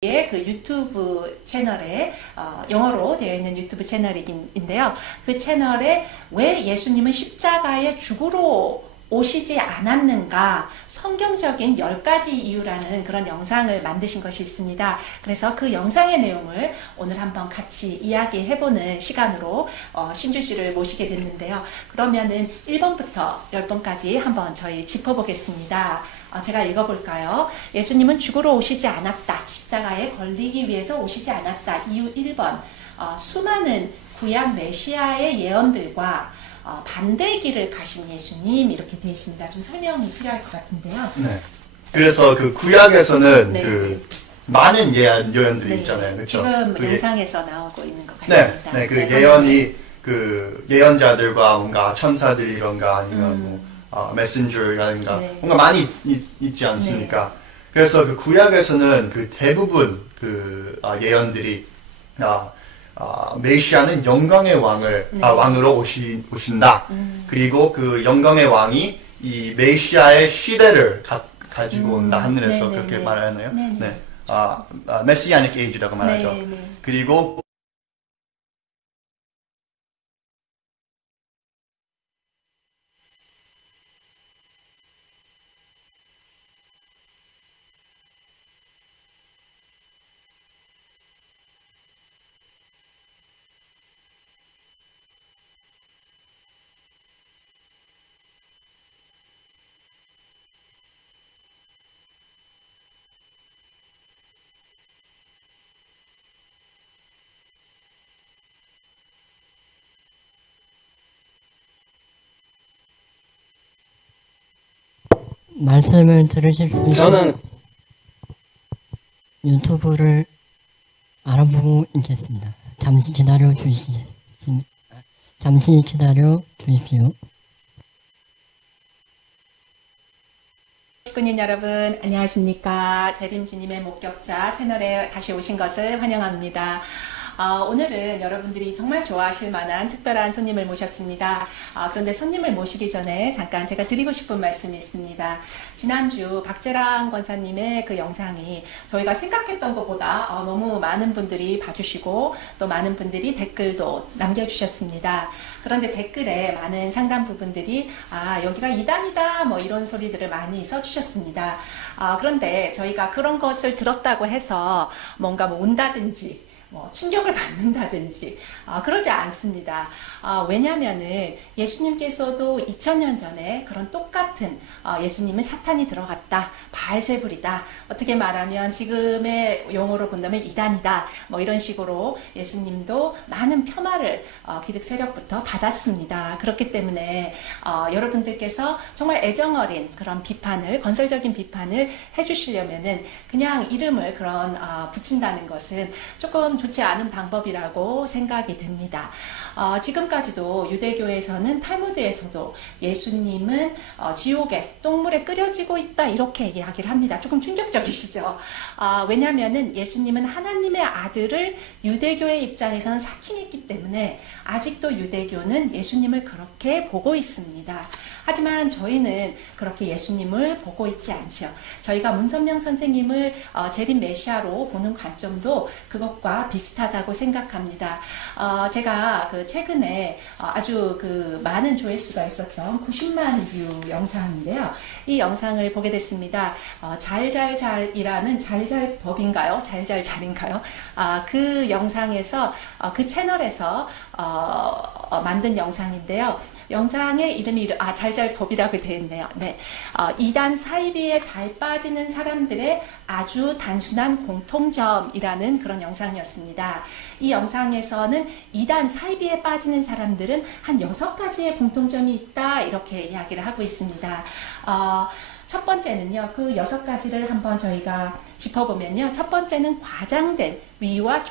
그 유튜브 채널에 영어로 되어 있는 유튜브 채널인데요. 그 채널에 왜 예수님은 십자가에 죽으러 오시지 않았는가, 성경적인 10가지 이유라는 그런 영상을 만드신 것이 있습니다. 그래서 그 영상의 내용을 오늘 한번 같이 이야기해보는 시간으로 신주씨를 모시게 됐는데요. 그러면은 1번부터 10번까지 한번 저희 짚어보겠습니다. 제가 읽어볼까요? 예수님은 죽으러 오시지 않았다. 십자가에 걸리기 위해서 오시지 않았다. 이유 1번. 수많은 구약 메시아의 예언들과 반대의 길을 가신 예수님, 이렇게 되어 있습니다. 좀 설명이 필요할 것 같은데요. 네. 그래서 그 구약에서는 네. 그 많은 예언들이 네. 있잖아요. 그렇죠? 지금 그 영상에서 나오고 있는 것 네, 같습니다. 네, 그 예언이 그 예언자들과 뭔가 천사들이런가 아니면 메신저라든가 네. 뭔가 많이 있지 않습니까? 그래서 그 구약에서는 그 대부분 그 예언들이 메시아는 영광의 왕으로 오신다. 그리고 그 영광의 왕이 이 메시아의 시대를 가지고 온다. 하늘에서 그렇게 말하나요? 네. 메시아닉 에이지라고 말하죠. 그리고 말씀을 들으실 수 있는 저는 유튜브를 알아보고 있겠습니다. 잠시 기다려 주십시오. 식구님 여러분, 안녕하십니까? 재림주님의 목격자 채널에 다시 오신 것을 환영합니다. 오늘은 여러분들이 정말 좋아하실 만한 특별한 손님을 모셨습니다. 그런데 손님을 모시기 전에 잠깐 제가 드리고 싶은 말씀이 있습니다. 지난주 박재랑 권사님의 그 영상이 저희가 생각했던 것보다 너무 많은 분들이 봐주시고 또 많은 분들이 댓글도 남겨주셨습니다. 그런데 댓글에 많은 상담 부분들이 여기가 이단이다 뭐 이런 소리들을 많이 써주셨습니다. 그런데 저희가 그런 것을 들었다고 해서 뭔가 뭐 온다든지 충격을 받는다든지 그러지 않습니다. 왜냐하면은 예수님께서도 2000년 전에 그런 똑같은 예수님은 사탄이 들어갔다, 바알세불이다, 어떻게 말하면 지금의 용어로 본다면 이단이다, 뭐 이런 식으로 예수님도 많은 폄하를 기득 세력부터 받았습니다. 그렇기 때문에 여러분들께서 정말 애정어린 그런 비판을, 건설적인 비판을 해주시려면은 그냥 이름을 그런 붙인다는 것은 조금 좋지 않은 방법이라고 생각이 됩니다. 지금까지도 유대교에서는 탈무드에서도 예수님은 지옥에 똥물에 끓여지고 있다 이렇게 이야기를 합니다. 조금 충격적이시죠? 왜냐하면은 예수님은 하나님의 아들을 유대교의 입장에서는 사칭했기 때문에 아직도 유대교는 예수님을 그렇게 보고 있습니다. 하지만 저희는 그렇게 예수님을 보고 있지 않죠. 저희가 문선명 선생님을 재림 메시아로 보는 관점도 그것과 비슷하다고 생각합니다. 제가 그 최근에 아주 그 많은 조회수가 있었던 90만 뷰 영상인데요. 이 영상을 보게 됐습니다. 잘잘잘이라는 잘잘법인가요? 잘잘잘인가요? 그 영상에서 그 채널에서 만든 영상인데요. 영상의 이름이 잘잘법이라고 되어 있네요. 네. 이단 사이비에 잘 빠지는 사람들의 아주 단순한 공통점이라는 그런 영상이었습니다. 이 영상에서는 이단 사이비에 빠지는 사람들은 한 6가지의 공통점이 있다 이렇게 이야기를 하고 있습니다. 첫 번째는요, 그 6가지를 한번 저희가 짚어보면요. 첫 번째는 과장된 위기와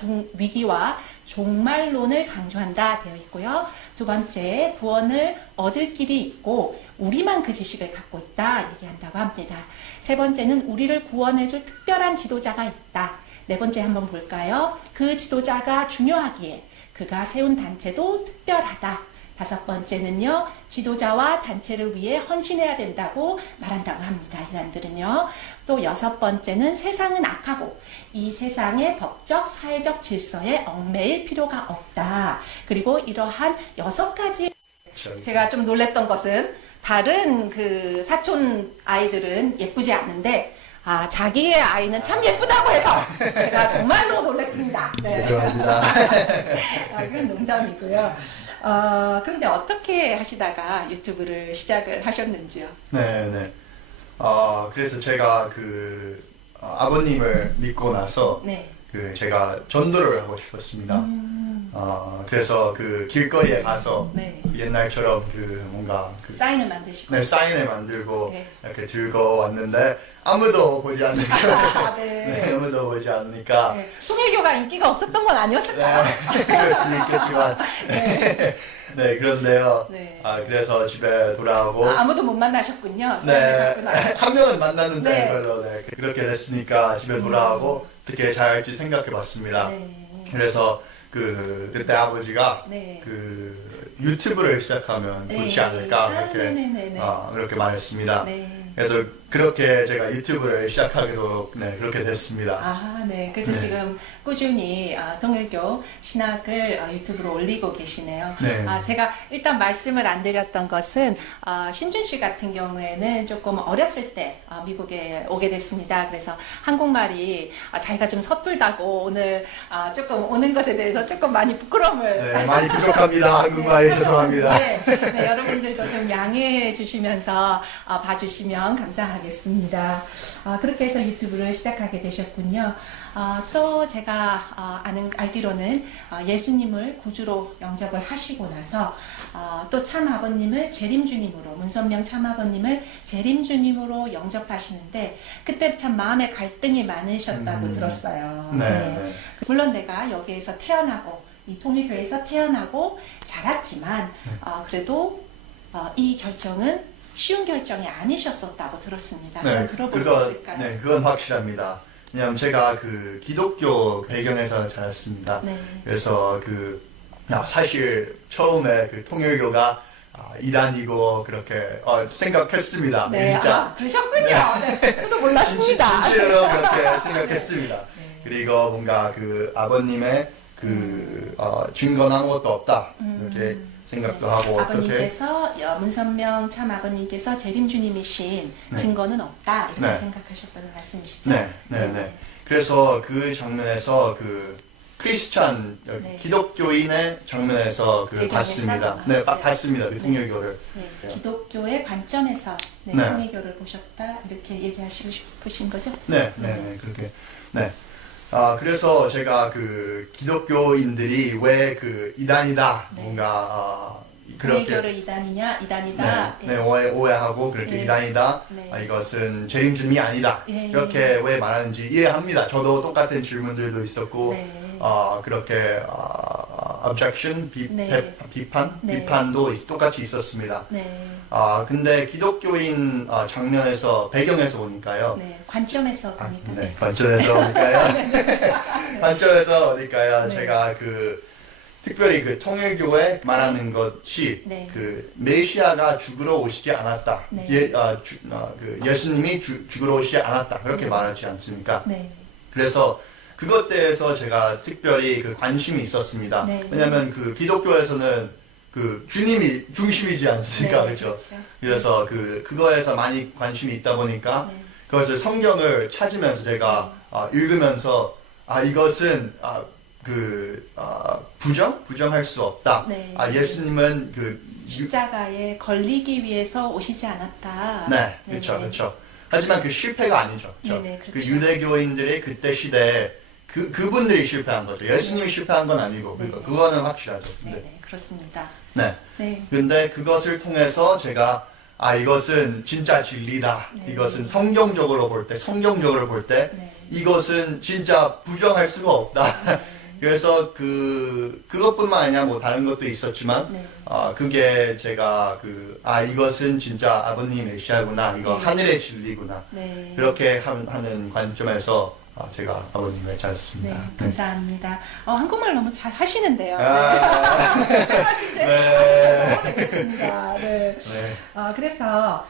종말론을 강조한다 되어 있고요. 두 번째, 구원을 얻을 길이 있고 우리만 그 지식을 갖고 있다 얘기한다고 합니다. 세 번째는 우리를 구원해줄 특별한 지도자가 있다. 네 번째 한번 볼까요? 그 지도자가 중요하기에 그가 세운 단체도 특별하다. 5번째는요, 지도자와 단체를 위해 헌신해야 된다고 말한다고 합니다. 이단들은요. 또 6번째는 세상은 악하고 이 세상의 법적, 사회적 질서에 얽매일 필요가 없다. 그리고 이러한 6가지 제가 좀 놀랬던 것은 다른 그 사촌 아이들은 예쁘지 않은데 자기의 아이는 참 예쁘다고 해서 제가 정말로 놀랐습니다. 네. 죄송합니다. 이건 농담이고요. 그런데 어떻게 하시다가 유튜브를 시작을 하셨는지요? 네. 그래서 제가 아버님을 믿고 나서 네. 제가 전도를 하고 싶었습니다. 그래서 길거리에 가서 네. 옛날처럼 뭔가 사인을 만드시고. 네, 사인을 만들고 네. 이렇게 들고 왔는데 아무도 보지 않으니까 네. 아무도 보지 않으니까 네. 통일교가 인기가 없었던 건 아니었을까요? 그럴 수 있겠지만 네, 그런데요. 네. 그래서 집에 돌아오고 아무도 못 만나셨군요. 네, 받고 나서. 한 명은 만났는데 네. 별로 그렇게 됐으니까 집에 돌아오고 어떻게 잘할지 생각해봤습니다. 네. 그래서 그때 아버지가 네. 유튜브를 시작하면 좋지 네. 않을까 네네네네. 그렇게 말했습니다. 네. 그래서 그렇게 제가 유튜브를 시작하기로 그렇게 됐습니다. 네. 그래서 네. 지금 꾸준히 통일교 신학을 유튜브로 올리고 계시네요. 네. 제가 일단 말씀을 안 드렸던 것은 신준 씨 같은 경우에는 조금 어렸을 때 미국에 오게 됐습니다. 그래서 한국말이 자기가 좀 서툴다고 오늘 조금 오는 것에 대해서 조금 많이 부끄러움을 네, 많이 부족합니다. 한국말이 죄송합니다. 네, 여러분들도 좀 양해해 주시면서 봐주시면 감사하겠습니다. 그렇게 해서 유튜브를 시작하게 되셨군요. 또 제가 알기로는 예수님을 구주로 영접을 하시고 나서 또 참아버님을 재림주님으로, 문선명 참아버님을 재림주님으로 영접하시는데 그때 참 마음의 갈등이 많으셨다고 들었어요. 네. 물론 내가 여기에서 태어나고 이 통일교에서 태어나고 자랐지만 그래도 이 결정은 쉬운 결정이 아니셨었다고 들었습니다. 들어볼 수 있을까요? 네, 그건 확실합니다. 왜냐하면 제가 기독교 배경에서 자랐습니다. 네. 그래서 사실 처음에 통일교가 이단이고 그렇게 생각했습니다. 네, 진짜. 그러셨군요. 네, 저도 몰랐습니다. 진실로 그렇게 생각했습니다. 네. 그리고 뭔가 아버님의 증거는 아무것도 없다 이렇게 생각도 하고 아버님께서 문선명 참 아버님께서 재림주님이신 증거는 없다 이렇게 네. 생각하셨다는 말씀이시죠? 네. 그래서 그 장면에서 크리스찬 기독교인의 장면에서 봤습니다. 네, 봤습니다. 통일교를. 네, 기독교의 관점에서 통일교를 보셨다 이렇게 얘기하시고 싶으신 거죠? 네, 그렇게. 네. 그래서 제가 기독교인들이 왜 이단이다 뭔가 그렇게 통일교를 이단이다. 네, 오해하고 그렇게 이단이다. 네. 이것은 재림주님이 아니다. 이렇게 왜 말하는지 이해합니다. 저도 똑같은 질문들도 있었고 그렇게 objection 비판도 똑같이 있었습니다. 네. 근데 기독교인 장면에서 배경에서 보니까요. 네, 관점에서 보니까. 네, 관점에서 보니까요. 관점에서 보니까요. 네. 제가 특별히 통일교에 말하는 것이 네. 메시아가 죽으러 오시지 않았다. 네. 예수님이 죽으러 오시지 않았다. 그렇게 말하지 않습니까? 네. 그래서 그것 대해서 제가 특별히 관심이 있었습니다. 네. 왜냐하면 기독교에서는 주님이 중심이지 않습니까? 네, 그렇죠? 그렇죠. 그래서 그거에서 많이 관심이 있다 보니까 네. 그것을 성경을 찾으면서 제가 읽으면서 이것은 부정할 수 없다. 네. 예수님은 십자가에 걸리기 위해서 오시지 않았다. 네, 그렇죠. 하지만 실패가 아니죠. 그렇죠? 네네, 그렇죠. 유대교인들이 그때 시대에 그분들이 실패한 거죠. 예수님이 실패한 건 아니고 그거는 확실하죠. 네, 그렇습니다. 네. 네. 근데 그것을 통해서 제가 이것은 진짜 진리다. 네. 이것은 성경적으로 볼 때 네. 이것은 진짜 부정할 수가 없다. 그래서 그것뿐만 아니라 다른 것도 있었지만 네. 그게 제가 이것은 진짜 아버님 메시아구나. 이거 네. 하늘의 진리구나. 네. 그렇게 하는 관점에서 제가 아버님을 찾았습니다. 네, 감사합니다. 한국말 너무 잘 하시는데요. 잘 하시죠? 네. 뵙겠습니다. 네. 그래서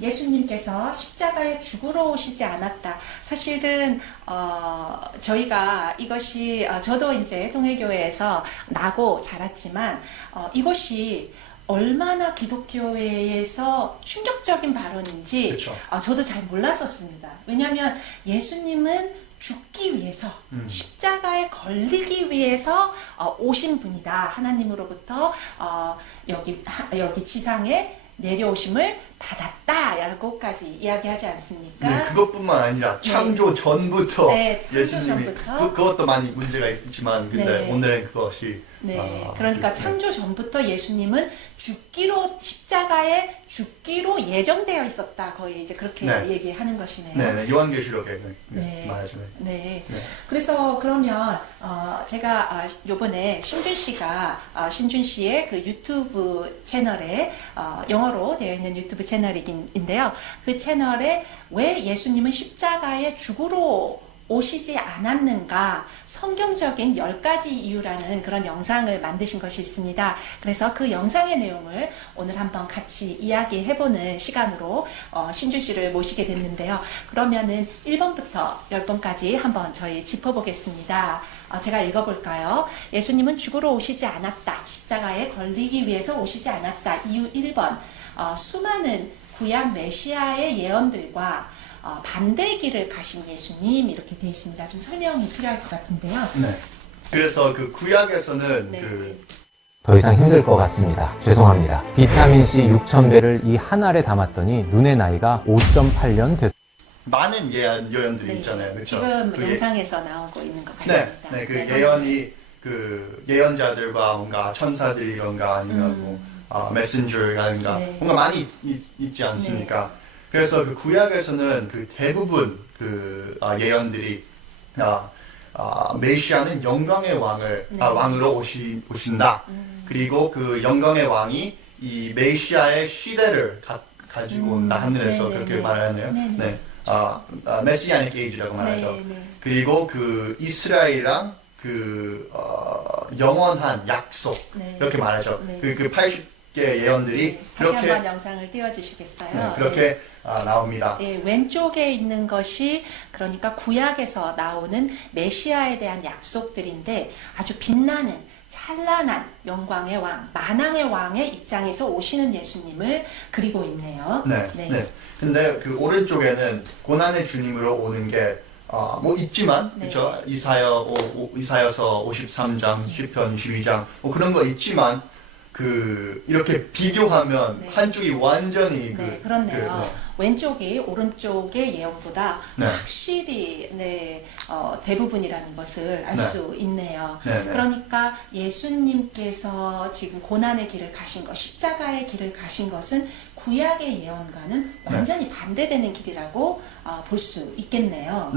예수님께서 십자가에 죽으러 오시지 않았다. 사실은 저희가 이것이 저도 이제 통일교회에서 나고 자랐지만 이것이 얼마나 기독교회에서 충격적인 발언인지 그렇죠. 저도 잘 몰랐었습니다. 왜냐하면 예수님은 죽기 위해서 십자가에 걸리기 위해서 오신 분이다. 하나님으로부터 여기 지상에 내려오심을 받았다라고까지 이야기하지 않습니까? 네, 그것뿐만 아니라 창조 전부터 네, 창조 예수님이 전부터. 그것도 많이 문제가 있지만 근데 네. 오늘은 그것이 그러니까 창조 전부터 예수님은 십자가에 죽기로 예정되어 있었다. 거의 이제 그렇게 얘기하는 것이네요. 네, 요한계시록에 말하죠. 네. 그래서 그러면 제가 요번에 신준 씨의 그 유튜브 채널에 영어로 되어 있는 유튜브 채널인데요. 그 채널에 왜 예수님은 십자가에 죽으러 오시지 않았는가 성경적인 10가지 이유라는 그런 영상을 만드신 것이 있습니다. 그래서 그 영상의 내용을 오늘 한번 같이 이야기해보는 시간으로 신준 씨를 모시게 됐는데요. 그러면은 1번부터 10번까지 한번 저희 짚어보겠습니다. 제가 읽어볼까요? 예수님은 죽으러 오시지 않았다. 십자가에 걸리기 위해서 오시지 않았다. 이유 1번. 수많은 구약 메시아의 예언들과 반대의 길을 가신 예수님 이렇게 되어 있습니다. 좀 설명이 필요할 것 같은데요. 네. 그래서 그 구약에서는 더 이상 힘들 것 같습니다. 죄송합니다. 비타민C 6,000배를 이 한 알에 담았더니 눈의 나이가 5.8년 됐... 많은 예언들이 있잖아요. 그렇죠? 지금 영상에서 나오고 있는 것 같습니다. 네, 그 예언이 그 예언자들과 뭔가 천사들이런가 아니면 메신저라든가 뭔가 많이 있지 않습니까? 그래서 그 구약에서는 그 대부분 그 예언들이 메시아는 영광의 왕으로 오신다. 그리고 그 영광의 왕이 이 메시아의 시대를 가지고 온다. 하늘에서 그렇게 말하네요. 메시아닉 에이지라고 말하죠. 그리고 그 이스라엘이랑 그 영원한 약속 이렇게 말하죠. 그 80개 예언들이 다시 한번 영상을 띄워주시겠어요? 그렇게 나옵니다. 왼쪽에 있는 것이 그러니까 구약에서 나오는 메시아에 대한 약속들인데 아주 빛나는 찬란한 영광의 왕, 만왕의 왕의 입장에서 오시는 예수님을 그리고 있네요. 근데 그 오른쪽에는 고난의 주님으로 오는 게 뭐 있지만 그렇죠? 이사야서 53장, 시편 22장 뭐 그런 거 있지만 그 이렇게 비교하면 한쪽이 완전히 그렇네요. 왼쪽이 오른쪽의 예언보다 확실히 대부분이라는 것을 알 수 있네요. 그러니까 예수님께서 지금 고난의 길을 가신 것, 십자가의 길을 가신 것은 구약의 예언과는 완전히 반대되는 길이라고 볼 수 있겠네요.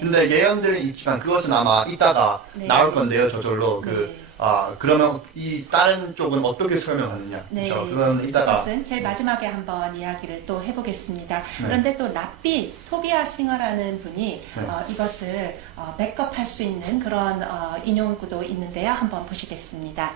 근데 예언들은 있지만 그것은 아마 이따가 나올 건데요. 저절로 그러면 이 다른 쪽은 어떻게 설명하느냐? 그건 이따가. 그것은 제일 마지막에 한번 이야기를 또 해보겠습니다. 그런데 또 랍비 토비아 싱어라는 분이 이것을 백업할 수 있는 그런 인용구도 있는데요. 한번 보시겠습니다.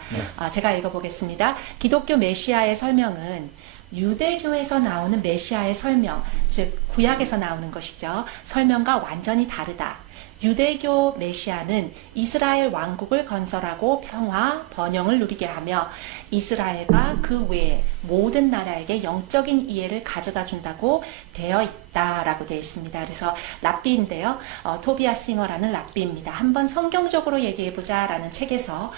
제가 읽어보겠습니다. 기독교 메시아의 설명은 유대교에서 나오는 메시아의 설명, 즉 구약에서 나오는 것이죠. 설명과 완전히 다르다. 유대교 메시아는 이스라엘 왕국을 건설하고 평화, 번영을 누리게 하며 이스라엘과 그 외의 모든 나라에게 영적인 이해를 가져다 준다고 되어 있다라고 되어 있습니다. 그래서 랍비인데요. 토비아 싱어라는 랍비입니다. 한번 성경적으로 얘기해보자 라는 책에서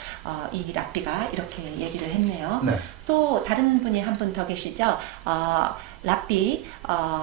이 랍비가 이렇게 얘기를 했네요. 또 다른 분이 한 분 더 계시죠. 랍비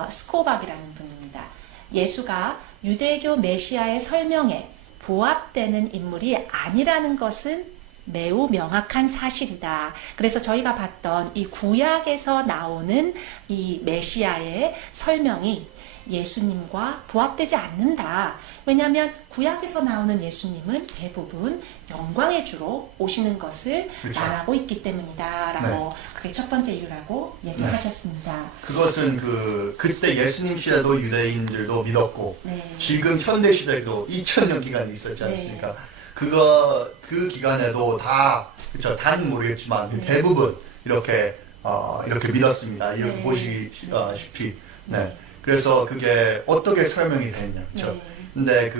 스코박이라는 분입니다. 예수가 유대교 메시아의 설명에 부합되는 인물이 아니라는 것은 매우 명확한 사실이다. 그래서 저희가 봤던 이 구약에서 나오는 이 메시아의 설명이 예수님과 부합되지 않는다. 왜냐하면 구약에서 나오는 예수님은 대부분 영광의 주로 오시는 것을 그렇죠. 말하고 있기 때문이다 라고 그게 첫 번째 이유라고 얘기하셨습니다. 그것은 그때 예수님 시대도 유대인들도 믿었고 지금 현대 시대도 2000년 기간이 있었지 않습니까? 그 기간에도 다 그렇죠. 다는 모르겠지만 대부분 이렇게 믿었습니다. 이렇게 보시다시피. 네. 그래서 그게 어떻게 설명이 되냐. 그렇죠. 근데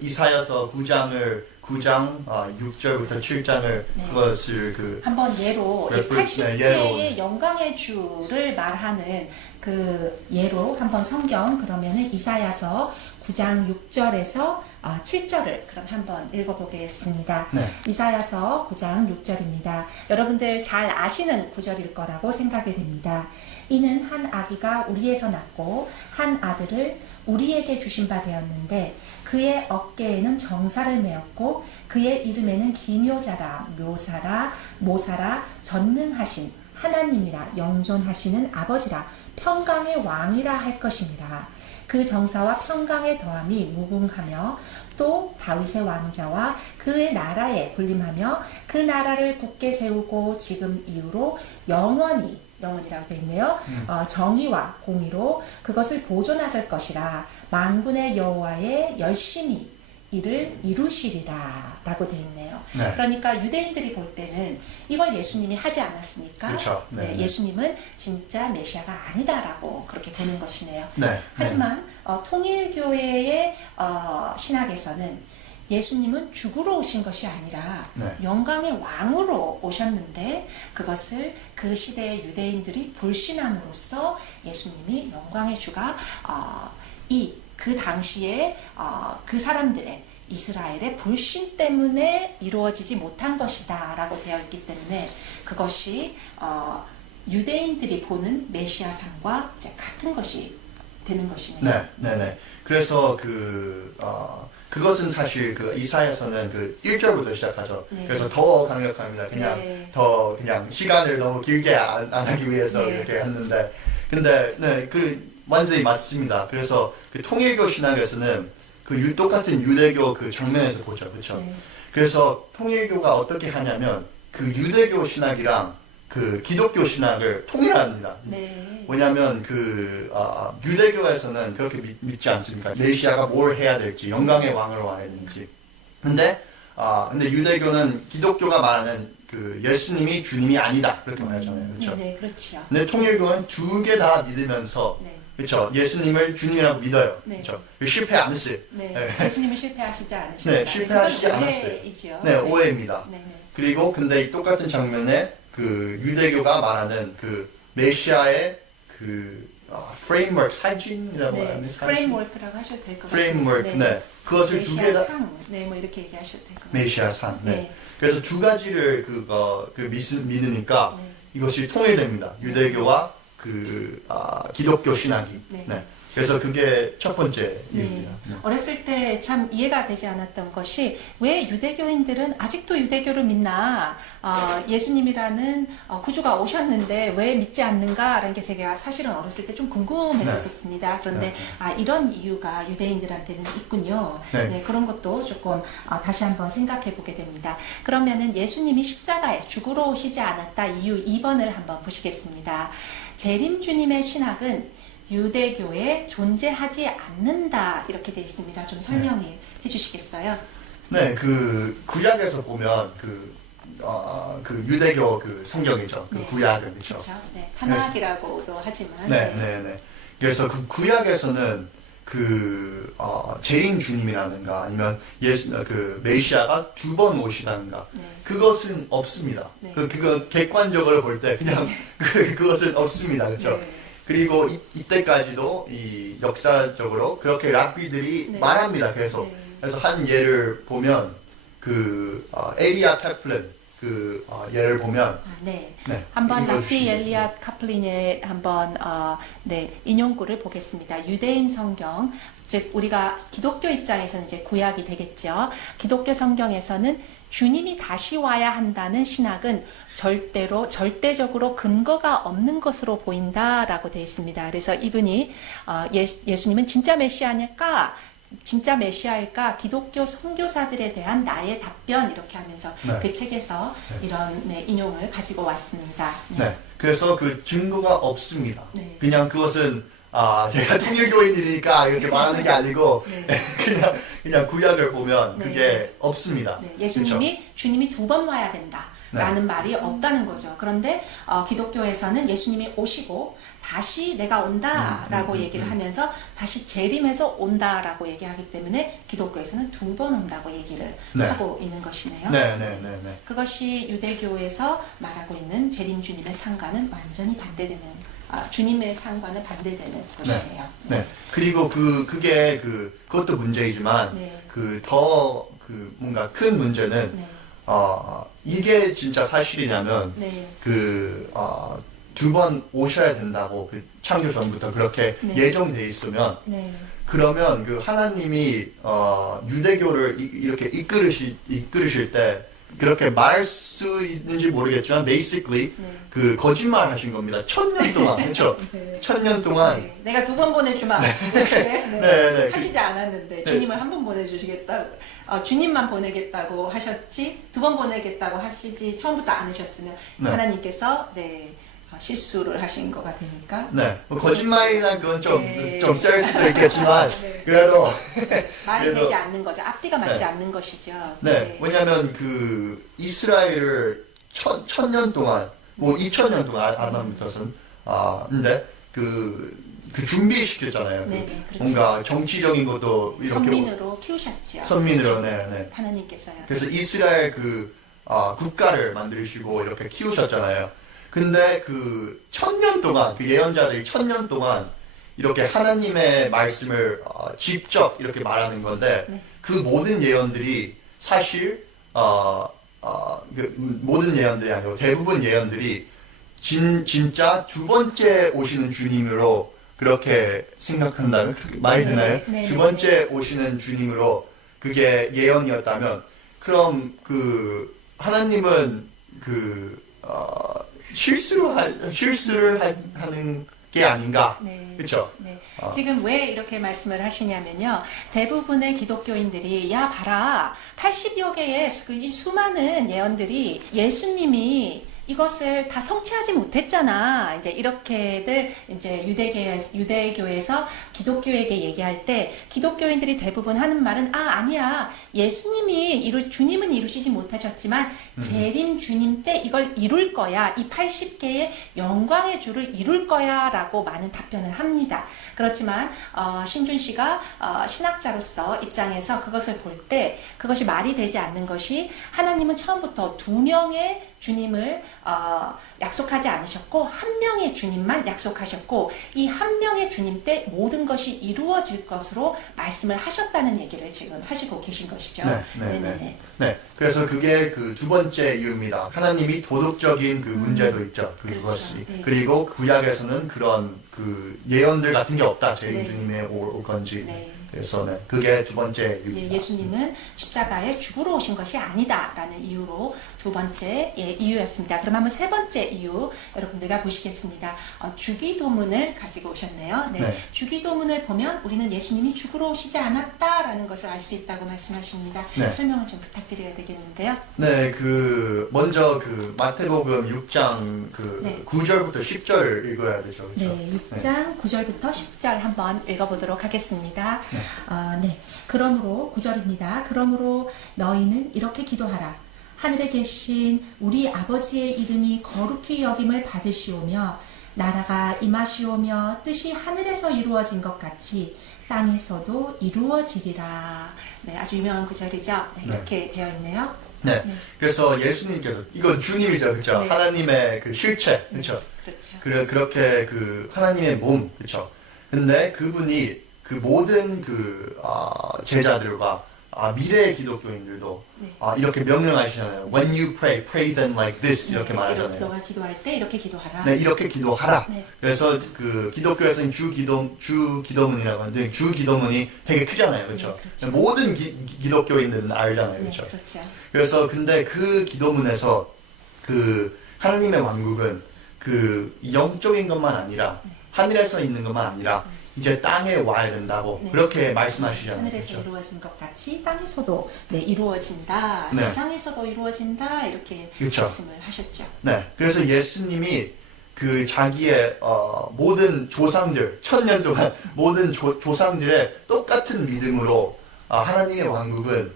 이사야서 9장 6절부터 7장을 그것을 한번 예로 80개의 영광의 주를 말하는 그 예로 한번 성경 그러면은 이사야서 9장 6절에서 7절을 그럼 한번 읽어보겠습니다. 이사야서 9장 6절입니다. 여러분들 잘 아시는 구절일 거라고 생각이 됩니다. 이는 한 아기가 우리에서 낳고 한 아들을 우리에게 주신 바 되었는데 그의 어깨에는 정사를 메었고 그의 이름에는 기묘자라 묘사라 모사라 전능하신 하나님이라 영존하시는 아버지라 평강의 왕이라 할 것이니라. 그 정사와 평강의 더함이 무궁하며 또 다윗의 왕자와 그의 나라에 군림하며 그 나라를 굳게 세우고 지금 이후로 영원이라고 되어 있네요. 정의와 공의로 그것을 보존하실 것이라. 만군의 여호와의 열심히 이를 이루시리라 라고 되어 있네요. 그러니까 유대인들이 볼 때는 이걸 예수님이 하지 않았으니까 그렇죠. 예수님은 진짜 메시아가 아니다라고 그렇게 보는 것이네요. 하지만 통일교회의 신학에서는 예수님은 죽으러 오신 것이 아니라 영광의 왕으로 오셨는데 그것을 그 시대의 유대인들이 불신함으로써 예수님이 영광의 주가 그 당시에 그 사람들의 이스라엘의 불신 때문에 이루어지지 못한 것이다 라고 되어 있기 때문에 그것이 유대인들이 보는 메시아상과 이제 같은 것이 되는 것이네요. 그래서 그것은 사실 이사야서는 1절부터 시작하죠. 그래서 더 강력합니다. 그냥 시간을 너무 길게 안 하기 위해서 이렇게 했는데 근데 완전히 맞습니다. 그래서 통일교 신학에서는 똑같은 유대교 장면에서 보죠. 그렇죠? 그래서 통일교가 어떻게 하냐면 유대교 신학이랑 기독교 신학을 통일합니다. 왜냐하면 유대교에서는 그렇게 믿지 않습니까? 메시아가 뭘 해야 될지, 영광의 왕으로 와야 되는지. 근데 유대교는 기독교가 말하는 예수님이 주님이 아니다 그렇게 말하잖아요. 그렇죠? 그렇죠. 근데 통일교는 두 개 다 믿으면서 그렇죠. 예수님을 주님이라고 믿어요. 그렇죠. 실패 안 했어요. 예수님은 실패하시지 않으십니다. 실패하시지 않았어요. 오해입니다. 그리고 근데 이 똑같은 장면에 유대교가 말하는 메시아의 프레임워크 사진이라고 하는 프레임워크라고 하셔도 될 것 같습니다. 프레임워크, 그것을 두 개 다 뭐 이렇게 얘기하셔도 될 것 같습니다. 메시아상, 그래서 두 가지를 믿으니까 이것이 통일됩니다. 유대교와 기독교 신학이. 그래서 그게 첫 번째 이유입니다. 어렸을 때 참 이해가 되지 않았던 것이 왜 유대교인들은 아직도 유대교를 믿나? 예수님이라는 구주가 오셨는데 왜 믿지 않는가라는 게 제가 사실은 어렸을 때 좀 궁금했었습니다. 그런데 이런 이유가 유대인들한테는 있군요. 그런 것도 조금 다시 한번 생각해 보게 됩니다. 그러면은 예수님이 십자가에 죽으러 오시지 않았다 이유 2번을 한번 보시겠습니다. 재림 주님의 신학은 유대교에 존재하지 않는다 이렇게 되어 있습니다. 좀 설명해 주시겠어요? 구약에서 보면 유대교 성경이죠. 구약은 그렇죠. 타낙이라고도 하지만. 그래서 구약에서는 재림 주님이라든가 아니면 메시아가 두 번 오시다든가 그것은 없습니다. 그거 객관적으로 볼 때 그냥 그것은 없습니다. 그렇죠? 그리고 이때까지도 역사적으로 그렇게 랍비들이 말합니다. 계속. 그래서 한 예를 보면 에리아 카플린 예를 보면 한번 랍비 엘리아 카플린의 한번 인용구를 보겠습니다. 유대인 성경, 즉 우리가 기독교 입장에서는 이제 구약이 되겠죠. 기독교 성경에서는 주님이 다시 와야 한다는 신학은 절대적으로 근거가 없는 것으로 보인다라고 되어 있습니다. 그래서 이분이 예수님은 진짜 메시아일까? 진짜 메시아일까? 기독교 선교사들에 대한 나의 답변 이렇게 하면서 그 책에서 이런 인용을 가지고 왔습니다. 네. 그래서 그 증거가 없습니다. 네. 그냥 그것은 제가 통일교인이니까 이렇게 말하는 게 아니고 그냥 구약을 보면 그게 없습니다. 예수님이 그렇죠? 주님이 2번 와야 된다. 라는 말이 없다는 거죠. 그런데 기독교에서는 예수님이 오시고 다시 내가 온다라고 얘기를 하면서 다시 재림해서 온다라고 얘기하기 때문에 기독교에서는 2번 온다고 얘기를 하고 있는 것이네요. 그것이 유대교에서 말하고 있는 재림 주님의 상관은 완전히 반대되는 주님의 상관은 반대되는 것이네요. 그리고 그게 그것도 문제이지만 더 뭔가 큰 문제는 이게 진짜 사실이냐면, 2번 오셔야 된다고, 창조 전부터 그렇게 예정돼 있으면, 그러면 하나님이, 유대교를 이렇게 이끌으실 때, 그렇게 말할 수 있는지 모르겠지만, basically, 거짓말 하신 겁니다. 1000년 동안, 그렇죠? 1000년 동안. 내가 2번 보내주마. 이렇게 하시지 않았는데, 주님을 한 번 보내주시겠다. 주님만 보내겠다고 하셨지, 2번 보내겠다고 하시지, 처음부터 안 하셨으면, 하나님께서, 실수를 하신 거가 되니까. 거짓말이나 그건 좀 셀 수도 있겠지만, 그래도. 말이 되지 않는 거죠. 앞뒤가 맞지 않는 것이죠. 왜냐면 이스라엘을 1000년 동안, 2000년 동안 아담부터는, 근데 준비시켰잖아요. 그렇죠. 뭔가 정치적인 것도 이렇게. 선민으로 키우셨죠. 선민으로, 하나님께서요. 그래서 이스라엘 국가를 만드시고 이렇게 키우셨잖아요. 근데 1000년 동안, 예언자들이 1000년 동안 이렇게 하나님의 말씀을 직접 이렇게 말하는 건데, 그 모든 예언들이 사실, 모든 예언들이 아니고 대부분 예언들이 진짜 2번째 오시는 주님으로 그렇게 생각한다면, 그렇게 말이 되나요? 2번째 오시는 주님으로 그게 예언이었다면, 그럼 하나님은 실수를 하는 게 아닌가. 그렇죠? 지금 왜 이렇게 말씀을 하시냐면요. 대부분의 기독교인들이 야 봐라 80여 개의 수많은 예언들이 예수님이 이것을 다 성취하지 못했잖아. 이제 이렇게들 이제 유대교에서 기독교에게 얘기할 때 기독교인들이 대부분 하는 말은 아니야. 주님은 이루시지 못하셨지만 재림 주님 때 이걸 이룰 거야. 이 80개의 영광의 주를 이룰 거야라고 많은 답변을 합니다. 그렇지만 신준 씨가 신학자로서 입장에서 그것을 볼 때 그것이 말이 되지 않는 것이 하나님은 처음부터 2명의 주님을 약속하지 않으셨고 한 명의 주님만 약속하셨고 이 한 명의 주님 때 모든 것이 이루어질 것으로 말씀을 하셨다는 얘기를 지금 하시고 계신 것이죠. 그래서 그게 2번째 이유입니다. 하나님이 도덕적인 문제도 있죠. 그것이. 그리고 구약에서는 그런 예언들 같은 게 없다. 재림 주님의 올 건지. 그래서 그게 2번째 이유입니다. 예수님은 십자가에 죽으러 오신 것이 아니다라는 이유로 2번째 이유였습니다. 그럼 한번 3번째 이유 여러분들과 보시겠습니다. 주기도문을 가지고 오셨네요. 주기도문을 보면 우리는 예수님이 죽으러 오시지 않았다라는 것을 알 수 있다고 말씀하십니다. 설명을 좀 부탁드려야 되겠는데요. 먼저 마태복음 6장 9절부터 10절을 읽어야 되죠. 그렇죠? 6장 9절부터 10절 한번 읽어보도록 하겠습니다. 그러므로 9절입니다. 그러므로 너희는 이렇게 기도하라. 하늘에 계신 우리 아버지의 이름이 거룩히 여김을 받으시오며 나라가 임하시오며 뜻이 하늘에서 이루어진 것 같이 땅에서도 이루어지리라. 아주 유명한 구절이죠. 이렇게 되어 있네요. 그래서 예수님께서 이건 주님이죠, 그렇죠? 하나님의 실체, 그렇죠? 그렇게 하나님의 몸, 그렇죠? 근데 그분이 모든 제자들과 미래의 기독교인들도 네. 이렇게 명령하시잖아요. When you pray, pray then like this 이렇게 말하잖아요. 너가 기도할 때 이렇게 기도하라. 네, 이렇게 기도하라. 네. 그래서 그 기독교에서는 주 기도문이라고 하는데 주 기도문이 되게 크잖아요, 그렇죠? 네, 그렇죠. 모든 기독교인들은 알잖아요, 네, 그렇죠? 그렇죠. 그래서 근데 그 기도문에서 그 하나님의 왕국은 그 영적인 것만 아니라 하늘에서 있는 것만 아니라 이제 땅에 와야 된다고 네. 그렇게 말씀하시잖아요. 하늘에서 그렇죠? 이루어진 것 같이 땅에서도 이루어진다. 네. 지상에서도 이루어진다. 이렇게 그렇죠. 말씀을 하셨죠. 네, 그래서 예수님이 그 자기의 모든 조상들 1000년 동안 모든 조상들의 똑같은 믿음으로 하나님의 왕국은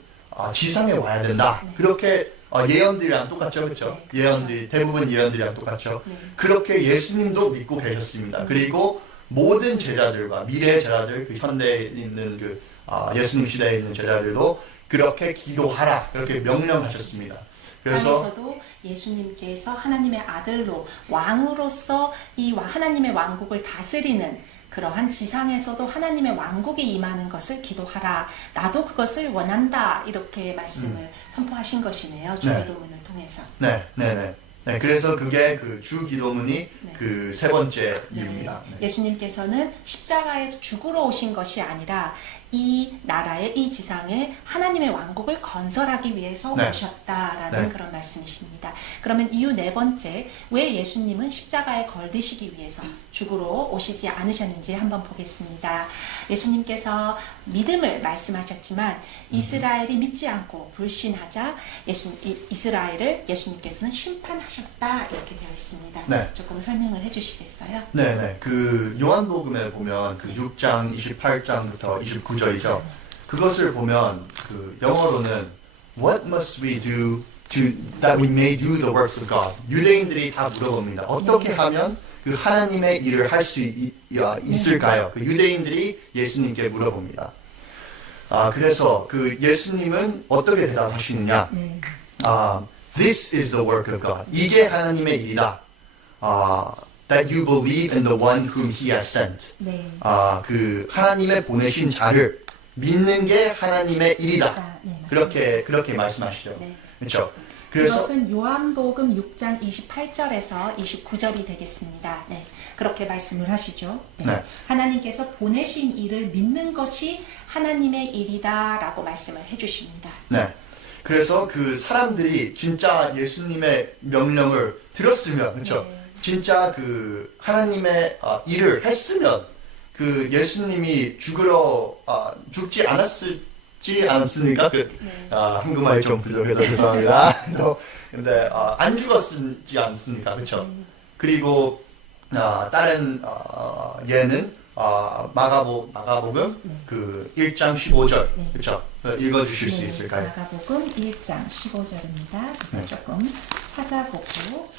지상에 와야 된다. 네. 그렇게 예언들이랑 똑같죠, 그렇죠? 네, 예언들 대부분 예언들이랑 똑같죠. 네. 그렇게 예수님도 믿고 계셨습니다. 그리고 모든 제자들과 미래의 제자들, 그 현대에 있는 그 예수님 시대에 있는 제자들도 그렇게 기도하라 그렇게 명령하셨습니다. 그래서 땅에서도 예수님께서 하나님의 아들로 왕으로서 이 하나님의 왕국을 다스리는 그러한 지상에서도 하나님의 왕국이 임하는 것을 기도하라. 나도 그것을 원한다. 이렇게 말씀을 선포하신 것이네요. 주기도문을 통해서. 네. 그래서 그게 그 주기도문이 그 세 번째 이유입니다. 네. 예수님께서는 십자가에 죽으러 오신 것이 아니라 이 나라에 이 지상에 하나님의 왕국을 건설하기 위해서 네. 오셨다라는 네. 그런 말씀이십니다. 그러면 이유 네 번째, 왜 예수님은 십자가에 걸리시기 위해서 죽으러 오시지 않으셨는지 한번 보겠습니다. 예수님께서 믿음을 말씀하셨지만 이스라엘이 믿지 않고 불신하자 이스라엘을 예수님께서는 심판하셨다 이렇게 되어 있습니다. 네. 조금 설명을 해주시겠어요? 네. 그 요한복음에 보면 그 6장 28장부터 29절이죠. 그것을 보면 그 영어로는 What must we do that we may do the works of God? 유대인들이 다 물어봅니다. 어떻게 하면 그 하나님의 일을 할 수 있을까요? 그 유대인들이 예수님께 물어봅니다. 그래서 그 예수님은 어떻게 대답하시느냐? 네. This is the work of God. 이게 하나님의 일이다. That you believe in the one whom He has sent. 네. 그 하나님의 보내신 자를 믿는 게 하나님의 일이다. 네, 맞습니다. 그렇게 말씀하시죠. 네. 그렇죠. 그래서 이것은 요한복음 6장 28절에서 29절이 되겠습니다. 네, 그렇게 말씀을 하시죠. 네. 네. 하나님께서 보내신 일을 믿는 것이 하나님의 일이다라고 말씀을 해주십니다. 네. 그래서 그 사람들이 진짜 예수님의 명령을 들었으면, 그렇죠. 네. 진짜 그 하나님의 일을 했으면 그 예수님이 죽지 않았습니까? 한국말이 좀 부족해서 죄송합니다. 근데 안 죽었지 않습니까? 그렇죠. 그리고 다른 예는 마가복음 그 1장 15절 그렇죠. 읽어주실 수 있을까요? 마가복음 1장 15절입니다. 제가 조금 찾아보고.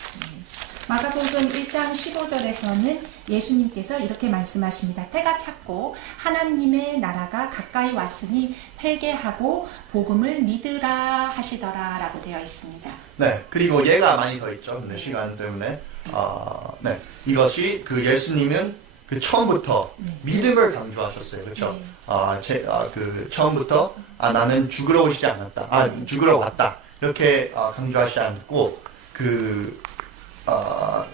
마가복음 1장 15절에서는 예수님께서 이렇게 말씀하십니다. 때가 찼고 하나님의 나라가 가까이 왔으니 회개하고 복음을 믿으라 하시더라 라고 되어 있습니다. 네, 그리고 예가 많이 더 있죠. 근데 시간 때문에 네, 이것이 그 예수님은 그 처음부터 믿음을 강조하셨어요. 그렇죠? 그 처음부터 나는 죽으러 오시지 않았다. 죽으러 왔다. 이렇게 강조하지 않고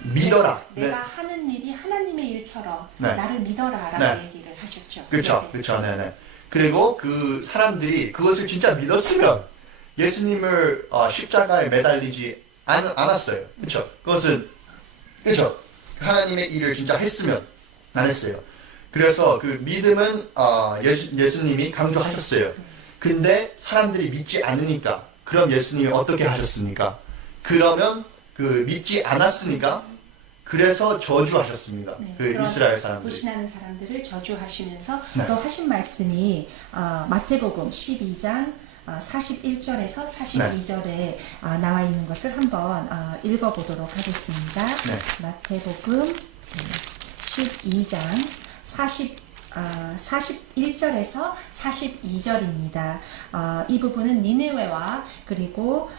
믿어라. 내가 하는 일이 하나님의 일처럼 나를 믿어라라고 얘기를 하셨죠. 그렇죠. 네. 그리고 그 사람들이 그것을 진짜 믿었으면 예수님을 십자가에 매달리지 않았어요. 그렇죠. 그것은 그렇죠. 하나님의 일을 진짜 했으면 안 했어요. 그래서 그 믿음은 예수님이 강조하셨어요. 근데 사람들이 믿지 않으니까 그럼 예수님이 어떻게 하셨습니까? 그러면 그 믿지 않았으니까 그래서 저주하셨습니다. 그 이스라엘 사람들. 불신하는 사람들을 저주하시면서 또 하신 말씀이 마태복음 12장 41절에서 42절에 나와 있는 것을 한번 읽어보도록 하겠습니다. 마태복음 12장 41절에서 42절입니다. 이 부분은 니느웨와 그리고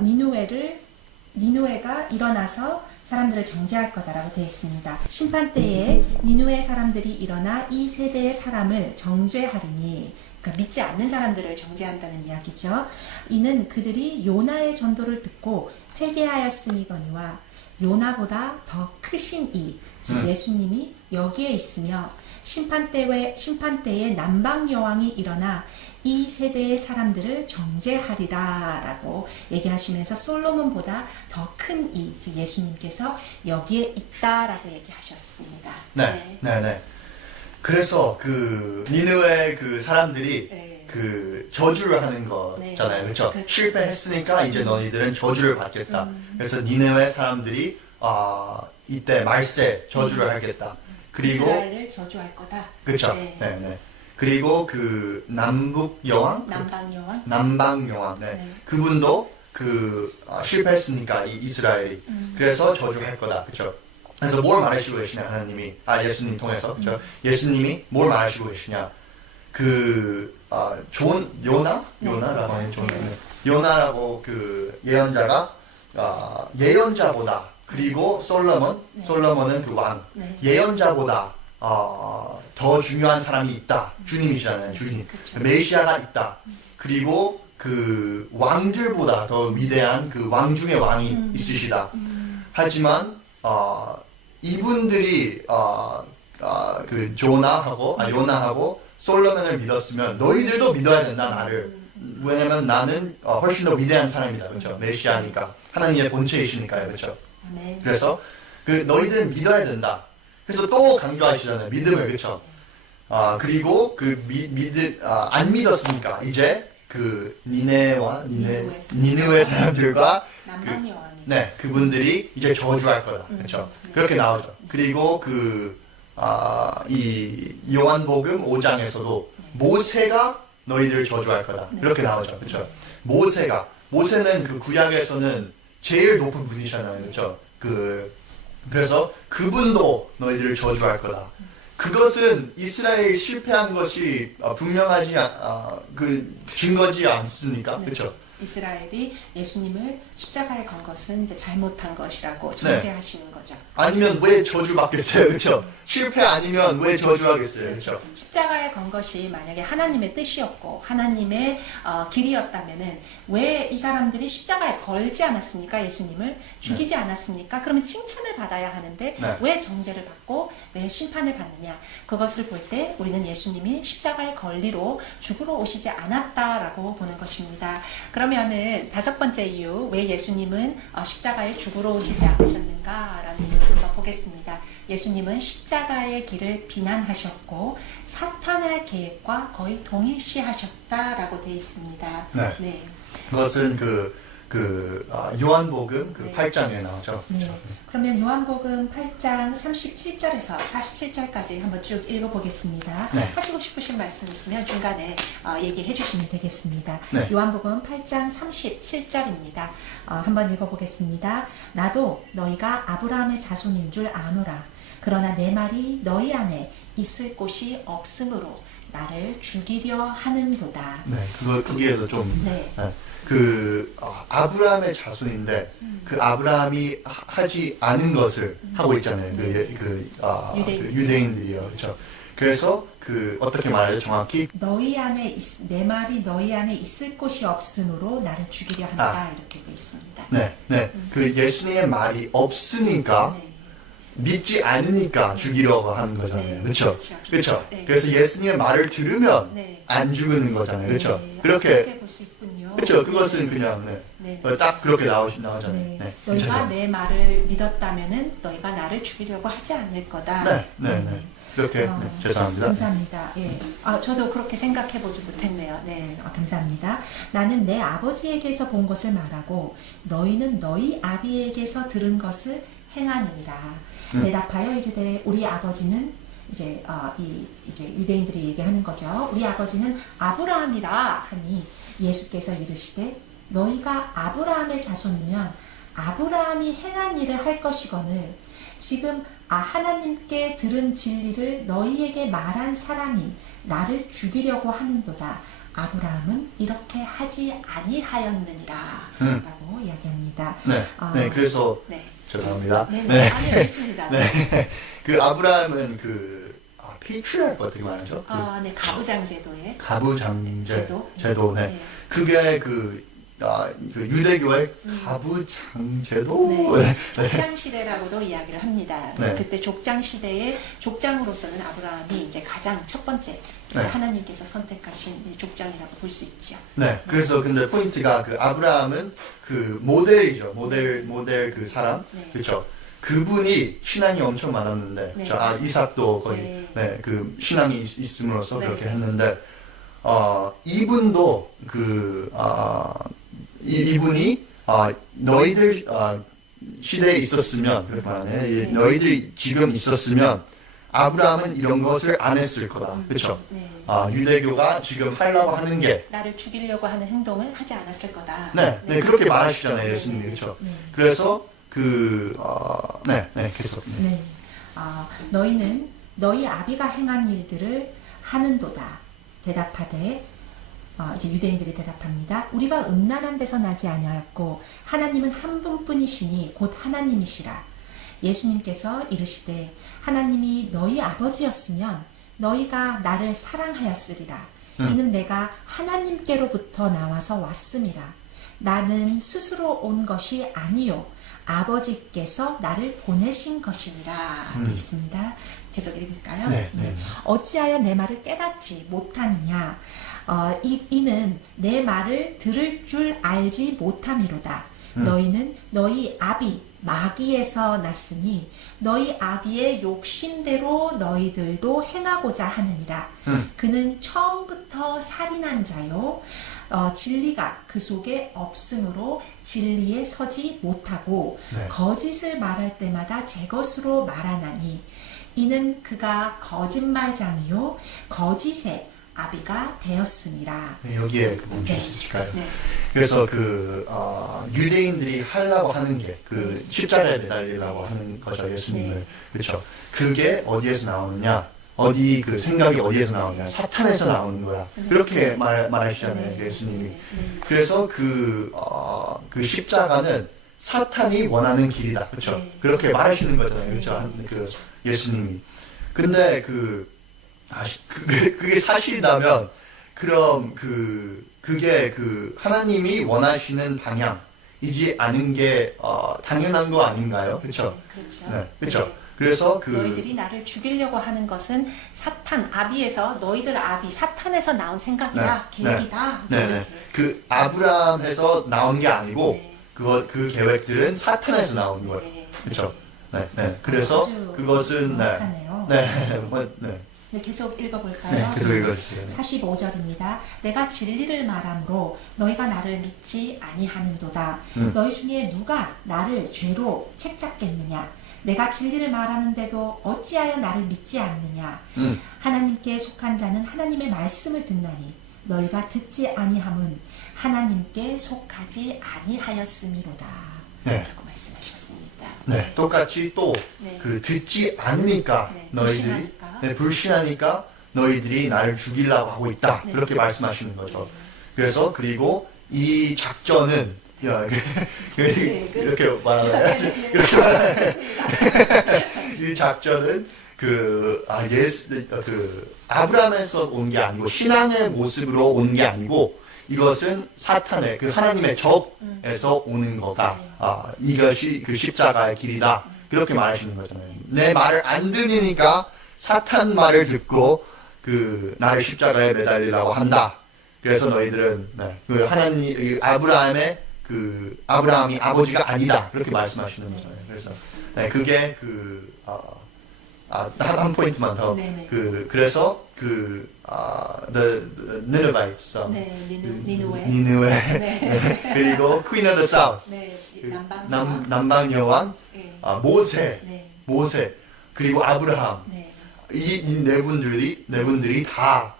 니느웨를 니누에가 일어나서 사람들을 정죄할 거다라고 되어 있습니다. 심판 때에 니누의 사람들이 일어나 이 세대의 사람을 정죄하리니, 그러니까 믿지 않는 사람들을 정죄한다는 이야기죠. 이는 그들이 요나의 전도를 듣고 회개하였음이거니와 요나보다 더 크신 이, 즉 예수님이 여기에 있으며 심판 때에 남방 여왕이 일어나 이 세대의 사람들을 정죄하리라 라고 얘기하시면서 솔로몬보다 더 큰 이, 즉 예수님께서 여기에 있다라고 얘기하셨습니다. 네. 그래서 그 니느웨 그 사람들이 그 저주를 하는 거잖아요. 그렇죠? 실패했으니까 이제 너희들은 저주를 받겠다. 그래서 니느웨 사람들이 이때 말세 저주를 하겠다. 그리고 이스라엘을 저주할 거다. 그렇죠. 네. 그리고 그 남방 여왕, 그분도 그 실패했으니까 이스라엘이 그래서 저주할 거다. 그렇죠? 그래서 뭘 말하시고 계시냐 하나님이 예수님 통해서 그렇죠? 예수님이 뭘 말하시고 계시냐 그 요나라고 하는 요나라고 그 예언자가 예언자보다 그리고 솔로몬은 그 왕 예언자보다 더 중요한 사람이 있다. 주님이잖아요. 주님. 메시아가 있다. 그리고 그 왕들보다 더 위대한 그 왕 중의 왕이 있으시다. 하지만 이분들이 그 요나하고 솔로몬을 믿었으면 너희들도 믿어야 된다 나를. 왜냐면 나는 훨씬 더 위대한 사람이다. 그렇죠? 메시아니까 하나님의 본체이시니까요. 그렇죠? 그래서 그 너희들은 믿어야 된다. 그래서 또 강조하시잖아요. 믿음을. 그렇죠? 그리고 그 안 믿었으니까 이제 그 니느웨 사람들과 그분들이 이제 저주할 거다. 그렇죠? 그렇게 나오죠. 그리고 이 요한복음 5장에서도 모세가 너희들 저주할 거다. 이렇게 나오죠. 그렇죠? 모세는 그 구약에서는 제일 높은 분이잖아요. 그렇죠? 그래서 그분도 너희들을 저주할 거다. 그것은 이스라엘이 실패한 것이 분명하지 그 증거지 않습니까? 그렇죠? 이스라엘이 예수님을 십자가에 건 것은 이제 잘못한 것이라고 정죄하시는 거죠. 아니면 왜 저주받겠어요? 그렇죠? 실패 아니면 왜 저주하겠어요? 그렇죠? 십자가에 건 것이 만약에 하나님의 뜻이었고 하나님의 길이었다면은 왜 이 사람들이 십자가에 걸지 않았습니까? 예수님을 죽이지 않았습니까? 그러면 칭찬을 받아야 하는데 왜 정죄를 받고 왜 심판을 받느냐? 그것을 볼 때 우리는 예수님이 십자가에 걸리로 죽으러 오시지 않았다라고 보는 것입니다. 그러면은 다섯 번째 이유, 왜 예수님은 십자가에 죽으러 오시지 않으셨는가라는 이유를 한번 보겠습니다. 예수님은 십자가의 길을 비난하셨고 사탄의 계획과 거의 동일시하셨다라고 되어 있습니다. 네. 그것은 요한복음 8장에 나오죠. 네. 그러면 요한복음 8장 37절에서 47절까지 한번 쭉 읽어보겠습니다. 하시고 싶으신 말씀 있으면 중간에 얘기해 주시면 되겠습니다. 요한복음 8장 37절입니다. 한번 읽어보겠습니다. 나도 너희가 아브라함의 자손인 줄 아노라. 그러나 내 말이 너희 안에 있을 곳이 없으므로 나를 죽이려 하는도다. 거기에도 좀 아브라함의 자손인데 그 아브라함이 하지 않은 것을 하고 있잖아요. 유대인들이요. 그렇죠? 그래서 어떻게 말해요? 정확히 내 말이 너희 안에 있을 곳이 없으므로 나를 죽이려 한다. 이렇게 되어 있습니다. 그 예수님의 말이 없으니까 믿지 않으니까 죽이려고 하는 거잖아요. 그렇죠? 그렇죠? 그래서 예수님의 말을 들으면 안 죽는 거잖아요. 그렇죠? 그렇게 볼 수 있군요. 그렇죠. 그것은 그냥 딱 그렇게 나오잖아요. 너희가 내 말을 믿었다면은 너희가 나를 죽이려고 하지 않을 거다. 그렇게 죄송합니다. 감사합니다. 저도 그렇게 생각해 보지 못했네요. 감사합니다. 나는 내 아버지에게서 본 것을 말하고 너희는 너희 아비에게서 들은 것을 행하느니라. 대답하여 이르되 우리 아버지는 이제 유대인들이 얘기하는 거죠. 우리 아버지는 아브라함이라 하니 예수께서 이르시되 너희가 아브라함의 자손이면 아브라함이 행한 일을 할 것이거늘 지금 하나님께 들은 진리를 너희에게 말한 사람인 나를 죽이려고 하는도다. 아브라함은 이렇게 하지 아니하였느니라 라고 이야기합니다. 네, 네, 그래서 네. 죄송합니다. 네, 네, 아니, 알겠습니다. 네, 그 아브라함은 페이트리아르크 어떻게 말하죠? 네, 가부장 제도에 가부장제 제도. 네. 그게 그 유대교의 가부장제도? 네. 족장 시대라고도 이야기를 합니다. 네. 그때 족장 시대의 족장으로서는 아브라함이 이제 가장 첫 번째 네. 하나님께서 선택하신 족장이라고 볼 수 있죠. 네. 그래서 근데 포인트가 그 아브라함은 그 모델이죠. 모델 그 사람. 네. 그렇죠. 그분이 신앙이 엄청 많았는데, 네. 이삭도 거의, 네. 네, 그 신앙이 있음으로써 네. 그렇게 했는데, 이분도 이분이, 너희들, 시대에 있었으면, 그렇게 말하네. 네. 너희들이 지금 있었으면, 아브라함은 이런 것을 안 했을 거다. 그렇죠? 네. 유대교가 지금 하려고 하는 게, 나를 죽이려고 하는 행동을 하지 않았을 거다. 네, 그렇게 말하시잖아요, 네. 예수님이. 그렇죠? 네. 그래서, 계속. 네. 너희는 너희 아비가 행한 일들을 하는도다. 대답하되 이제 유대인들이 대답합니다. 우리가 음란한 데서 나지 아니하였고 하나님은 한 분뿐이시니 곧 하나님이시라. 예수님께서 이르시되 하나님이 너희 아버지였으면 너희가 나를 사랑하였으리라. 이는 내가 하나님께로부터 나와서 왔음이라. 나는 스스로 온 것이 아니요 아버지께서 나를 보내신 것이니라 되어 있습니다. 계속 읽을까요? 네. 어찌하여 내 말을 깨닫지 못하느냐? 이는 내 말을 들을 줄 알지 못함이로다. 너희는 너희 아비 마귀에서 났으니 너희 아비의 욕심대로 너희들도 행하고자 하느니라. 그는 처음부터 살인한 자요. 진리가 그 속에 없으므로 진리에 서지 못하고 네. 거짓을 말할 때마다 제 것으로 말하나니 이는 그가 거짓말장이요 거짓의 아비가 되었음이라. 네, 여기에 멈출 수 있을까요? 네. 그래서 유대인들이 하려고 하는 게 십자가에 매달리려고 하는 거죠, 예수님을. 네. 그렇죠. 그게 어디에서 나오느냐? 그 생각이 어디에서 나오느냐? 사탄에서 나오는 거야. 그렇게 말하시잖아요, 네. 예수님이. 네. 그래서 그 십자가는 사탄이 원하는 길이다. 그렇죠. 네. 그렇게 말하시는 거잖아요. 그렇죠. 네. 그 예수님이. 근데 그게 사실이라면 그럼 그게 하나님이 원하시는 방향이지 않은 게 당연한 거 아닌가요? 그렇죠. 그렇죠. 네, 그렇죠. 그래서 너희들이 나를 죽이려고 하는 것은 사탄 아비에서 너희들 아비 사탄에서 나온 생각이다, 계획이다. 네. 그 아브라함에서 나온 게 아니고 네. 그 계획들은 사탄에서 나온 거예요. 네. 그렇죠. 네. 그래서 아주 그것은 정확하네요. 네, 계속 읽어볼까요? 네, 계속 읽어주세요. 45절입니다. 내가 진리를 말하므로 너희가 나를 믿지 아니하는도다. 너희 중에 누가 나를 죄로 책잡겠느냐? 내가 진리를 말하는데도 어찌하여 나를 믿지 않느냐? 하나님께 속한 자는 하나님의 말씀을 듣나니 너희가 듣지 아니함은 하나님께 속하지 아니하였음이로다. 네. 라고 말씀하셨습니다. 네, 똑같이 또 네. 듣지 않으니까 네, 너희들이 불신하니까. 불신하니까 너희들이 나를 죽이려고 하고 있다. 네. 그렇게 말씀하시는 거죠. 그래서 그리고 이 작전은 이렇게 말하나요? 이 작전은 아브라함에서 온 게 아니고 신앙의 모습으로 온 게 아니고 이것은 사탄의 하나님의 적에서 오는 거다. 이것이 그 십자가의 길이다. 그렇게 말하시는 거잖아요. 내 말을 안 들으니까 사탄 말을 듣고 나를 십자가에 매달리라고 한다. 그래서 너희들은 아브라함이 아버지가 아니다. 그렇게 말씀하시는 거잖아요. 그래서 그게 한 포인트만 더. 그래서 the Ninevites, 니느웨. 네. 그리고 Queen of the South, 네, 남방 여왕, 네. 모세, 그리고 아브라함. 네. 이 네 분들이 다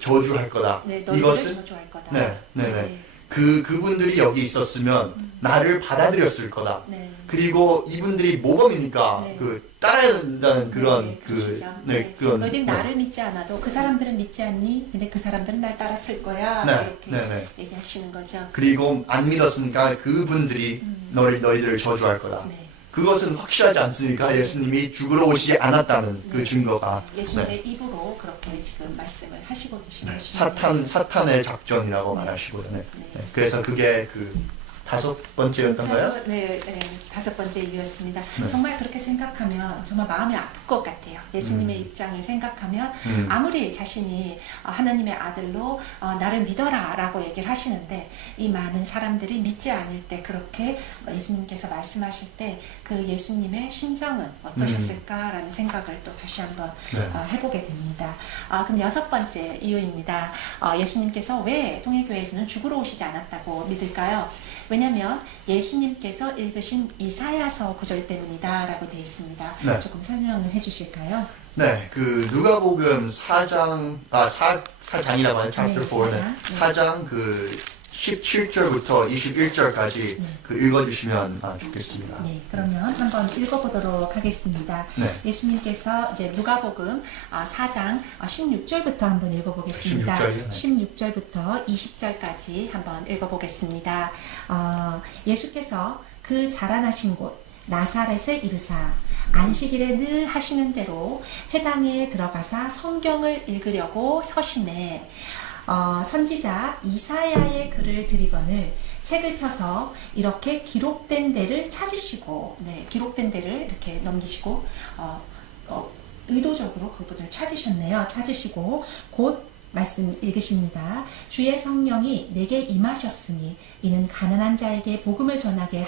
저주할 거다. 네, 너희들을 저주할 거다. 네. 그분들이 여기 있었으면 나를 받아들였을 거다. 네. 그리고 이분들이 모범이니까 네. 따라야 된다는 그런 그런 너희들 나를 믿지 않아도 그 사람들은 믿지 않니? 근데 그 사람들은 날 따랐을 거야. 네. 이렇게 네. 얘기하시는 거죠. 그리고 안 믿었으니까 그분들이 너희들을 저주할 거다. 네. 그것은 확실하지 않으니까 예수님이 죽으러 오시지 않았다는 그 증거가 예수님의 입으로 그렇게 지금 말씀을 하시고 계신 것이죠. 사탄의 작전이라고 말하시거든요. 네. 그래서 그게 다섯 번째였던가요? 네, 다섯 번째 이유였습니다. 정말 그렇게 생각하면 정말 마음이 아플 것 같아요. 예수님의 입장을 생각하면 아무리 자신이 하나님의 아들로 나를 믿어라 라고 얘기를 하시는데 이 많은 사람들이 믿지 않을 때 그렇게 예수님께서 말씀하실 때 그 예수님의 심정은 어떠셨을까라는 생각을 또 다시 한번 해보게 됩니다. 그럼 여섯 번째 이유입니다. 예수님께서 왜 통일교회에서는 죽으러 오시지 않았다고 믿을까요? 왜냐하면 예수님께서 읽으신 이사야서 구절 때문이다 라고 되어 있습니다. 네. 조금 설명을 해주실까요? 네, 누가복음 4장이라고 하는 chapter 4는 4장 17절부터 21절까지 읽어주시면 좋겠습니다. 네, 그러면 한번 읽어보도록 하겠습니다. 네. 예수님께서 이제 누가복음 4장 16절부터 한번 읽어보겠습니다. 16절부터 20절까지 한번 읽어보겠습니다. 예수께서 그 자라나신 곳 나사렛에 이르사 안식일에 늘 하시는 대로 회당에 들어가사 성경을 읽으려고 서심해 선지자 이사야의 글을 드리거늘 책을 펴서 이렇게 기록된 데를 찾으시고 기록된 데를 이렇게 넘기시고 의도적으로 그 부분을 찾으셨네요. 찾으시고 곧 말씀 읽으십니다. 주의 성령이 내게 임하셨으니 이는 가난한 자에게 복음을 전하게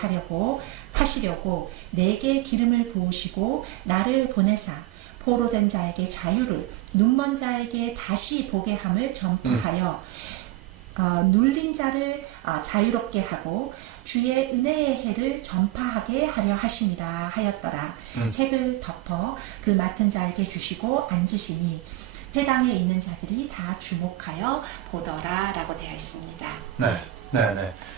하시려고 내게 기름을 부으시고 나를 보내사 포로된 자에게 자유를 눈먼 자에게 다시 보게 함을 전파하여 눌린 자를 자유롭게 하고 주의 은혜의 해를 전파하게 하려 하심이라 하였더라. 책을 덮어 그 맡은 자에게 주시고 앉으시니 회당에 있는 자들이 다 주목하여 보더라 라고 되어 있습니다. 네.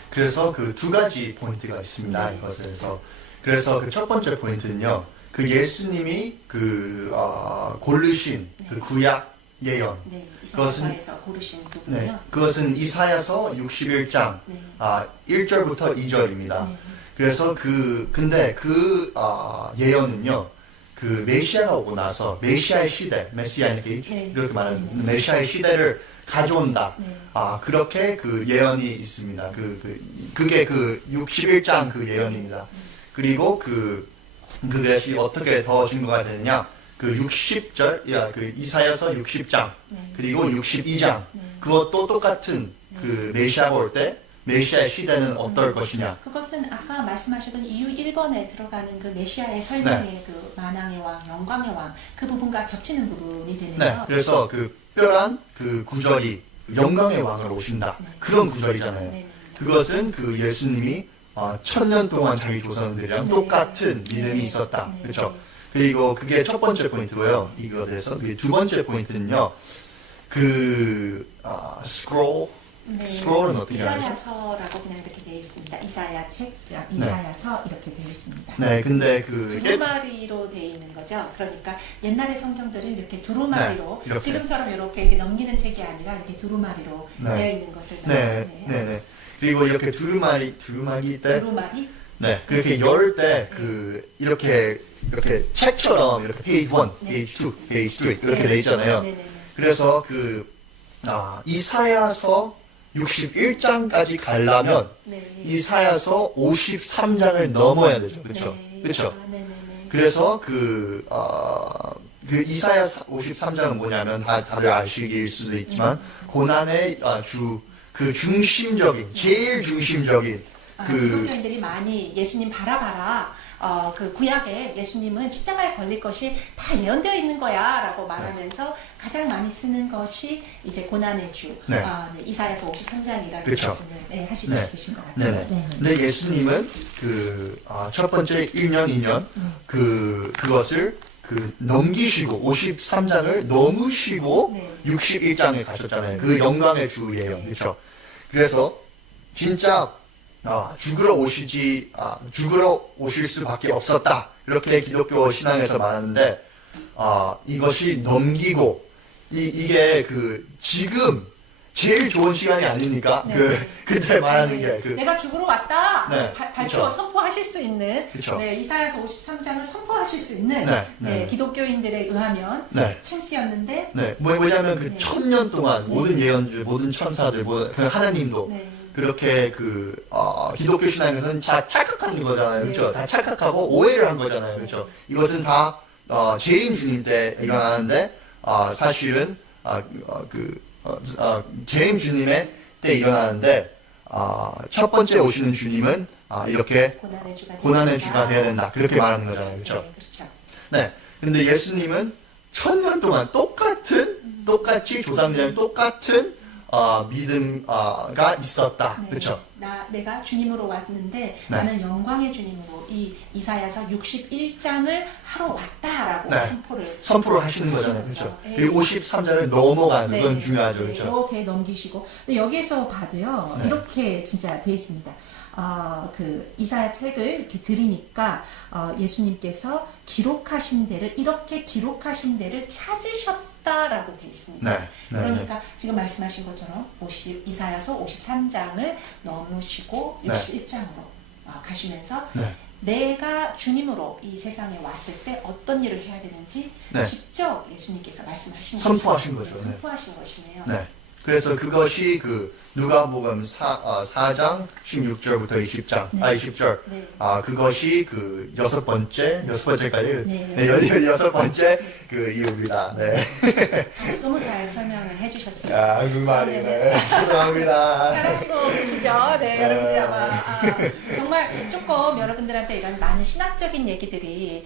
그래서 그 두 가지 포인트가 있습니다. 이것에서. 그래서 그 첫 번째 포인트는요. 그 예수님이 고르신 그 구약 예언. 이사야서에서 고르신 부분이요. 그것은 이사야서 61장 1절부터 2절입니다. 그래서 근데 예언은요. 그 메시아가 오고 나서 메시아의 시대, 메시아닉 에이지 이렇게 말하는 메시아의 시대를 가져온다. 그렇게 그 예언이 있습니다. 그게 61장 그 예언입니다. 그리고 그것이 어떻게 더 증거가 되느냐? 그 60절, 그 이사야서 60장 그리고 62장 그것도 똑같은 그 메시아가 올 때 메시아의 시대는 어떨 것이냐. 그것은 아까 말씀하셨던 이유 1번에 들어가는 그 메시아의 설명의 그 만왕의 왕, 영광의 왕 그 부분과 겹치는 부분이 되네요. 네, 그래서 그 특별한 그 구절이 영광의 왕으로 오신다. 그런 구절이잖아요. 그것은 그 예수님이 1000년 동안 자기 조상들이랑 똑같은 믿음이 있었다. 그렇죠? 그리고 그게 첫 번째 포인트고요. 이거에 대해서 두 번째 포인트는요. 스크롤은 어떻게 하죠? 이사야서라고 그냥 이렇게 되어 있습니다. 이사야 책, 이사야서 이렇게 되어 있습니다. 네, 근데 두루마리로 되어 있는 거죠. 그러니까 옛날의 성경들은 이렇게 두루마리로 이렇게. 지금처럼 이렇게 넘기는 책이 아니라 이렇게 두루마리로 되어 있는 것을 말씀해요. 네. 그리고 이렇게 두루마리 때 네, 그렇게 열 때 이렇게 책처럼 이렇게 페이지 1, 페이지 2, 페이지 3 이렇게 돼 있잖아요. 그래서 이사야서 61장까지 가려면 이사야서 53장을 넘어야 되죠. 그렇죠? 그래서 그 이사야 53장은 뭐냐면 다들 아시길 수도 있지만 고난의 제일 중심적인 기독교인들이 많이 예수님 바라봐라. 그 구약에 예수님은 십자가에 걸릴 것이 다 예언되어 있는 거야 라고 말하면서 가장 많이 쓰는 것이 이제 고난의 주 이사야서 53장이라는 말씀을 하시고 싶으신 것 같아요. 근데 예수님은 첫 번째 1년, 2년 그것을 넘기시고 53장을 넘으시고 61장에 가셨잖아요. 그 영광의 주 예언. 그렇죠? 그래서 진짜 죽으러 오실 수밖에 없었다. 이렇게 기독교 신앙에서 말하는데 이것이 넘기고 이게 지금 제일 좋은 시간이 아닙니까? 네. 그때 말하는 게 내가 죽으러 왔다. 네. 발표 그쵸. 선포하실 수 있는 그쵸. 네, 이사야서 53장을 선포하실 수 있는 네. 기독교인들에 의하면 네. 찬스였는데 네, 뭐냐면 그 네. 1000년 동안 모든 예언들, 모든 천사들, 그 하나님도 네. 그렇게 기독교 신앙에서는 다 착각하는 거잖아요. 네. 그렇죠? 다 착각하고 오해를 한 거잖아요. 그렇죠? 이것은 다 재림 주님 때 일어나는데 사실은 재림 주님의 때 일어나는데 첫 번째 오시는 주님은 이렇게 고난의 주가 되어야 된다. 그렇게 말하는 거잖아요. 그렇죠? 네, 그렇죠. 네. 근데 예수님은 1000년 동안 똑같이 조상들이랑 똑같은 믿음가 있었다. 네. 그렇죠? 내가 주님으로 왔는데 네. 나는 영광의 주님으로 이 이사야서 61장을 하러 왔다라고 네. 선포를 하시는 거잖아요. 그렇죠? 네. 그리고 53절을 넘어가는 네. 건 중요하죠. 그렇죠? 이렇게 넘기시고 근데 여기에서 봐도요. 네. 이렇게 진짜 돼 있습니다. 이사야 책을 이렇게 들으니까 예수님께서 이렇게 기록하신 데를 찾으셨다라고 돼 있습니다. 네. 그러니까 지금 말씀하신 것처럼 이사야서 53장을 넘으시고 61장으로 가시면서 네. 내가 주님으로 이 세상에 왔을 때 어떤 일을 해야 되는지 네. 직접 예수님께서 말씀하신 선포하신 것이죠. 거죠. 선포하신 것이네요. 네. 그래서 그것이 누가복음 4장 16절부터 20장, 네. 20절. 네. 그것이 여섯 번째까지. 네, 여섯 번째 이유입니다. 네. 너무 잘 설명을 해주셨습니다. 그 말이네. 죄송합니다. 잘하시고 계시죠? 네, 여러분들 아마 정말 조금 여러분들한테 이런 많은 신학적인 얘기들이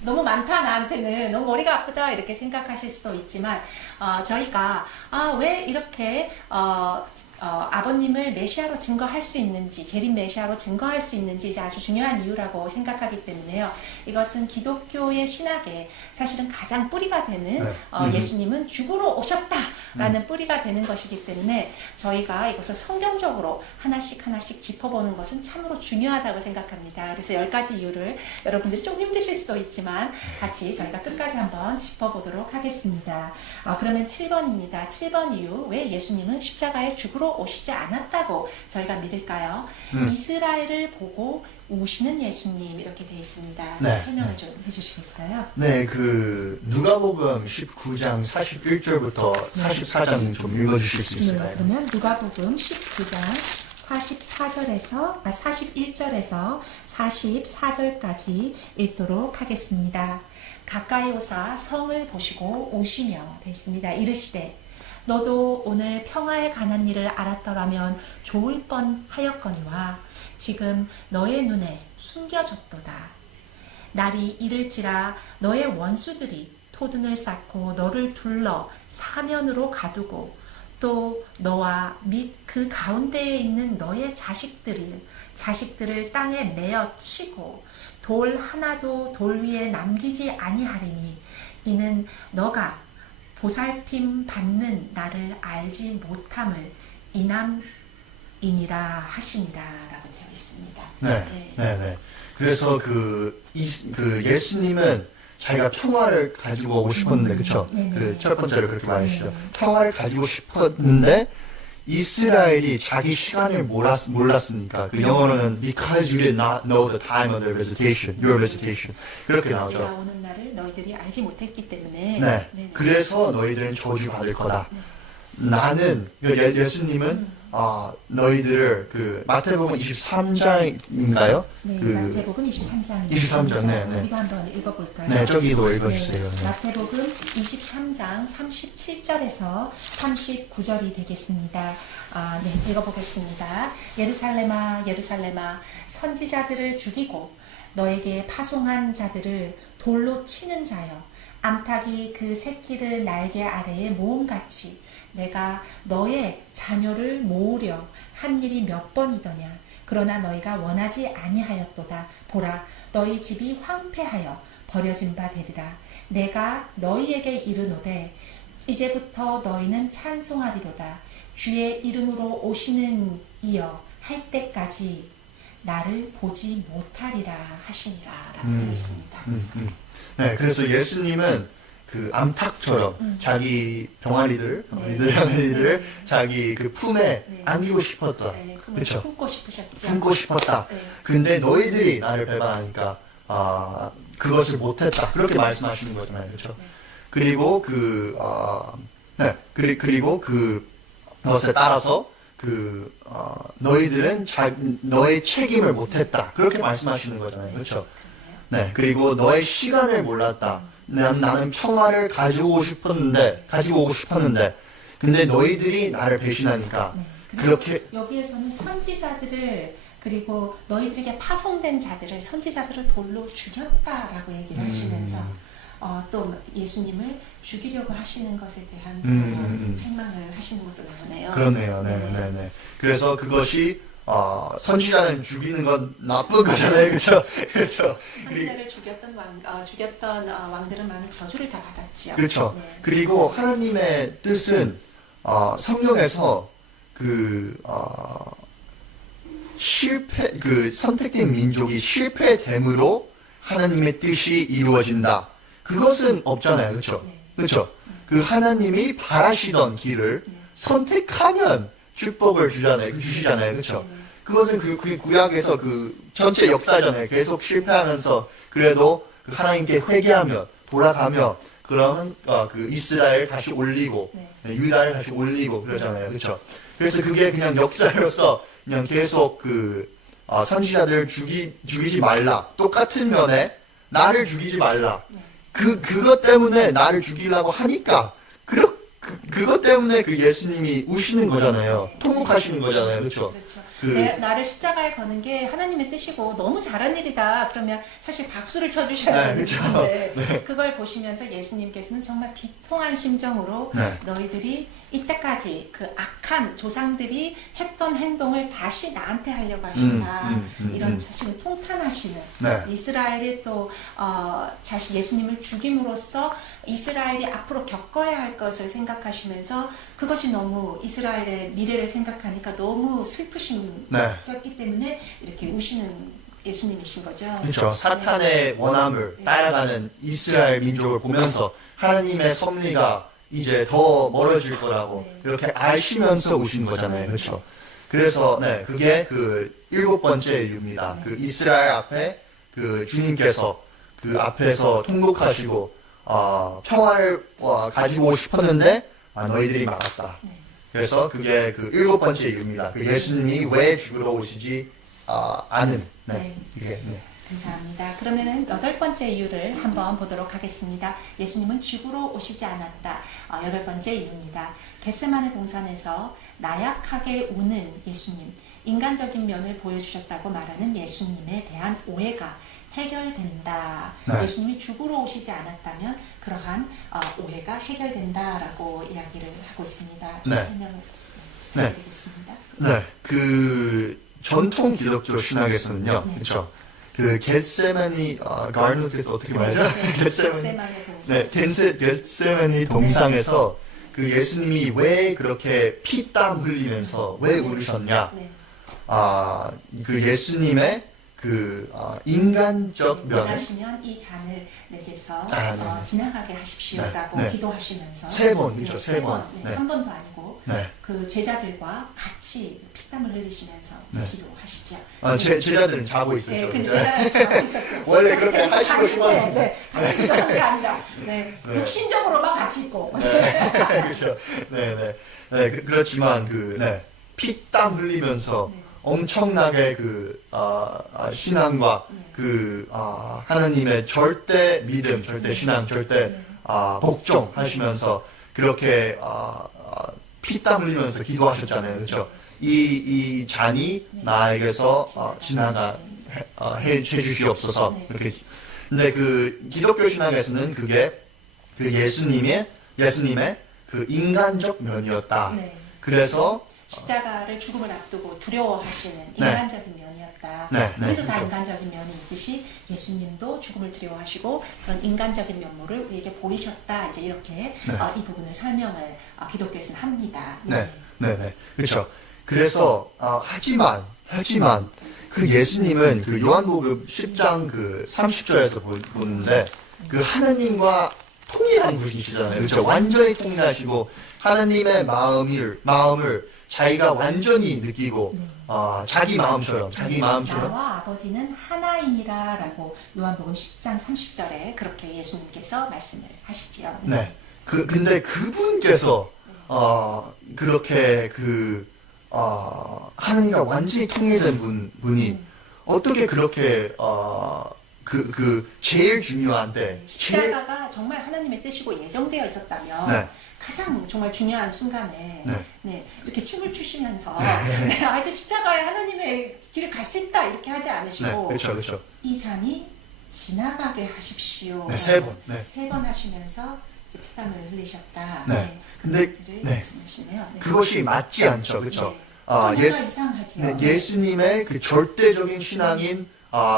너무 많다 나한테는 너무 머리가 아프다 이렇게 생각하실 수도 있지만 저희가 왜 이렇게 아버님을 메시아로 증거할 수 있는지, 재림 메시아로 증거할 수 있는지 이제 아주 중요한 이유라고 생각하기 때문에요. 이것은 기독교의 신학에 사실은 가장 뿌리가 되는 예수님은 죽으러 오셨다라는 뿌리가 되는 것이기 때문에 저희가 이것을 성경적으로 하나씩 짚어보는 것은 참으로 중요하다고 생각합니다. 그래서 10가지 이유를 여러분들이 좀 힘드실 수도 있지만 같이 저희가 끝까지 한번 짚어보도록 하겠습니다. 그러면 7번입니다. 7번 이유, 왜 예수님은 십자가에 죽으러 오시지 않았다고 저희가 믿을까요? 이스라엘을 보고 우시는 예수님 이렇게 되어 있습니다. 네. 설명을 좀 해주시겠어요? 네, 누가복음 19장 41절부터 44장 좀 읽어주실 수 있을까요? 네, 그러면 누가복음 19장 41절에서 44절까지 읽도록 하겠습니다. 가까이 오사 성을 보시고 오시며 되어 있습니다. 이르시되 너도 오늘 평화에 관한 일을 알았더라면 좋을 뻔하였거니와 지금 너의 눈에 숨겨졌도다. 날이 이를지라 너의 원수들이 토둔을 쌓고 너를 둘러 사면으로 가두고 또 너와 및 그 가운데에 있는 너의 자식들을 땅에 메어 치고 돌 하나도 돌 위에 남기지 아니하리니 이는 너가 보살핌 받는 나를 알지 못함을 이남이니라 하시니라 라고 되어 있습니다. 네. 그래서 예수님은 자기가 평화를 가지고 오고 싶었는데, 그쵸? 첫 번째로 그렇게 말하시죠. 평화를 가지고 싶었는데, 이스라엘이 자기 시간을 몰랐으니까, 영어로는 because you did not know the time of their visitation, your visitation. 그렇게 나오죠. 내가 오는 날을 너희들이 알지 못했기 때문에. 네. 그래서 너희들은 저주받을 거다. 나는, 예수님은, 너희들을, 마태복음 23장인가요? 네, 마태복음 23장입니다. 23장, 네. 여기도 한번 읽어볼까요? 네, 저기도 읽어주세요. 네, 마태복음 23장 37절에서 39절이 되겠습니다. 네, 읽어보겠습니다. 예루살렘아, 예루살렘아, 선지자들을 죽이고 너에게 파송한 자들을 돌로 치는 자여, 암탉이 그 새끼를 날개 아래에 모음같이 내가 너의 자녀를 모으려 한 일이 몇 번이더냐. 그러나 너희가 원하지 아니하였도다. 보라, 너희 집이 황폐하여 버려진 바 되리라. 내가 너희에게 이르노되 이제부터 너희는 찬송하리로다. 주의 이름으로 오시는 이여 할 때까지 나를 보지 못하리라 하시니라 라고 되어 있습니다. 네, 그래서 예수님은 그 암탉처럼 자기 병아리들을 자기 그 품에 안기고 싶었다. 그렇죠. 품고 싶으셨죠. 품고 싶었다. 근데 너희들이 나를 배반하니까 그것을 못했다. 그렇게 말씀하시는 거잖아요, 그렇죠? 그리고 그리고 그것에 따라서 너희들은 너의 책임을 못했다. 그렇게 말씀하시는 거잖아요, 그렇죠? 네, 그리고 너의 시간을 몰랐다. 나는 평화를 가지고 오고 싶었는데, 근데 너희들이 나를 배신하니까, 그렇게. 여기에서는 선지자들을, 그리고 너희들에게 파송된 자들을, 선지자들을 돌로 죽였다라고 얘기를 하시면서, 또 예수님을 죽이려고 하시는 것에 대한 책망을 하시는 것도 나오네요. 그러네요, 네. 그래서 그것이, 선지자는 죽이는 건 나쁜 거잖아요, 그렇죠? 선지자를 죽였던 왕들은 많은 저주를 다 받았지요. 그렇죠. 네. 그리고 하나님의 뜻은 성경에서 선택된 민족이 실패됨으로 하나님의 뜻이 이루어진다. 그것은 없잖아요, 그렇죠? 네. 그렇죠. 그 하나님이 바라시던 길을 선택하면 축복을 주시잖아요, 그렇죠? 그것은 그 구약에서 그 전체 역사잖아요. 계속 실패하면서 그래도 그 하나님께 회개하며 돌아가며 그러면 그 이스라엘 다시 올리고 유다를 다시 올리고 그러잖아요, 그렇죠? 그래서 그게 그냥 역사로서 그냥 계속 선지자들을 죽이지 말라. 똑같은 면에 나를 죽이지 말라. 그것 때문에 나를 죽이려고 하니까 그것 때문에 그 예수님이 우시는 거잖아요. 통곡하시는 거잖아요. 그렇죠? 나를 십자가에 거는 게 하나님의 뜻이고 너무 잘한 일이다. 그러면 사실 박수를 쳐주셔야 되는데 네. 그걸 보시면서 예수님께서는 정말 비통한 심정으로 너희들이 이때까지 그 악한 조상들이 했던 행동을 다시 나한테 하려고 하신다. 이런 자신을 통탄하시는 이스라엘이 또 자신 예수님을 죽임으로써 이스라엘이 앞으로 겪어야 할 것을 생각하시면서 그것이 너무 이스라엘의 미래를 생각하니까 너무 슬프셨기 때문에 이렇게 우시는 예수님이신 거죠. 그렇죠. 사탄의 원함을 따라가는 이스라엘 민족을 보면서 하나님의 섭리가 이제 더 멀어질 거라고 이렇게 아시면서 우신 거잖아요. 그렇죠. 그래서 그게 그 7번째 이유입니다. 그 이스라엘 앞에 그 주님께서 그 앞에서 통곡하시고 평화를 가지고 싶었는데 너희들이 막았다. 그래서 그게 그 7번째 이유입니다. 그 예수님이 왜 죽으러 오시지 않은. 감사합니다. 그러면은 8번째 이유를 한번 보도록 하겠습니다. 예수님은 죽으러 오시지 않았다. 8번째 이유입니다. 겟세마네 동산에서 나약하게 우는 예수님, 인간적인 면을 보여주셨다고 말하는 예수님에 대한 오해가 해결된다. 예수님이 죽으러 오시지 않았다면 그러한 오해가 해결된다라고 이야기를 하고 있습니다. 좀 설명을 드리겠습니다. 그 전통 기독교 신학에서는요, 그렇죠. 그 겟세마니 가든에서 어떻게 말하죠? 겟세마니 동상에서 그 예수님이 왜 그렇게 피땀 흘리면서 왜 울으셨냐? 그 예수님의 그 인간적 면에 원하시면 이 잔을 내게서 지나가게 하십시오라고 기도하시면서 3번, 그렇죠. 3번. 한 번도 아니고 그 제자들과 같이 피땀을 흘리시면서 기도하시죠. 제자들은 자고 있었죠. 근데 제자들은 자고 있었죠. 원래 그렇게 하시고 싶었는데 같이 기도한 게 아니라 육신적으로만 같이 있고. 그렇죠. 그렇지만 피땀 흘리면서 엄청나게 신앙과 하나님의 절대 믿음, 절대 신앙, 절대 복종하시면서 그렇게 피땀 흘리면서 기도하셨잖아요, 그렇죠? 이 잔이 나에게서 해주시옵소서 이렇게. 근데 그 기독교 신앙에서는 그게 그 예수님의 그 인간적 면이었다. 그래서 십자가를 죽음을 앞두고 두려워하시는 인간적인 면이었다. 우리도 다 인간적인 면이 있듯이 예수님도 죽음을 두려워하시고 그런 인간적인 면모를 우리에게 보이셨다. 이제 이렇게 이 부분을 설명을 기독교에서는 합니다. 네네. 그렇죠. 그래서, 하지만, 그 예수님은 그 요한복음 10장 그 30절에서 보는데, 그 하나님과 통일한 분이시잖아요. 그렇죠. 완전히 통일하시고, 하나님의 마음을 자기가 완전히 느끼고, 자기 마음처럼. 나와 아버지는 하나이니라라고 요한복음 10장 30절에 그렇게 예수님께서 말씀을 하시지요. 네. 근데 그분께서, 그렇게 하나님과 완전히 통일된 분이 어떻게 그렇게, 제일 중요한데. 십자가가 정말 하나님의 뜻이고 예정되어 있었다면, 네. 가장 정말 중요한 순간에, 네. 이렇게 춤을 추시면서, 네. 이제 십자가에 하나님의 길을 갈 수 있다, 이렇게 하지 않으시고, 네. 그렇죠. 이 잔이 지나가게 하십시오. 네, 3번. 네. 3번 하시면서, 이제 피땀을 흘리셨다. 네. 근데 네. 말씀하시네요. 네. 그것이 맞지 않죠. 그렇죠. 뭔가 이상하지요. 네, 예수님의 그 절대적인 신앙인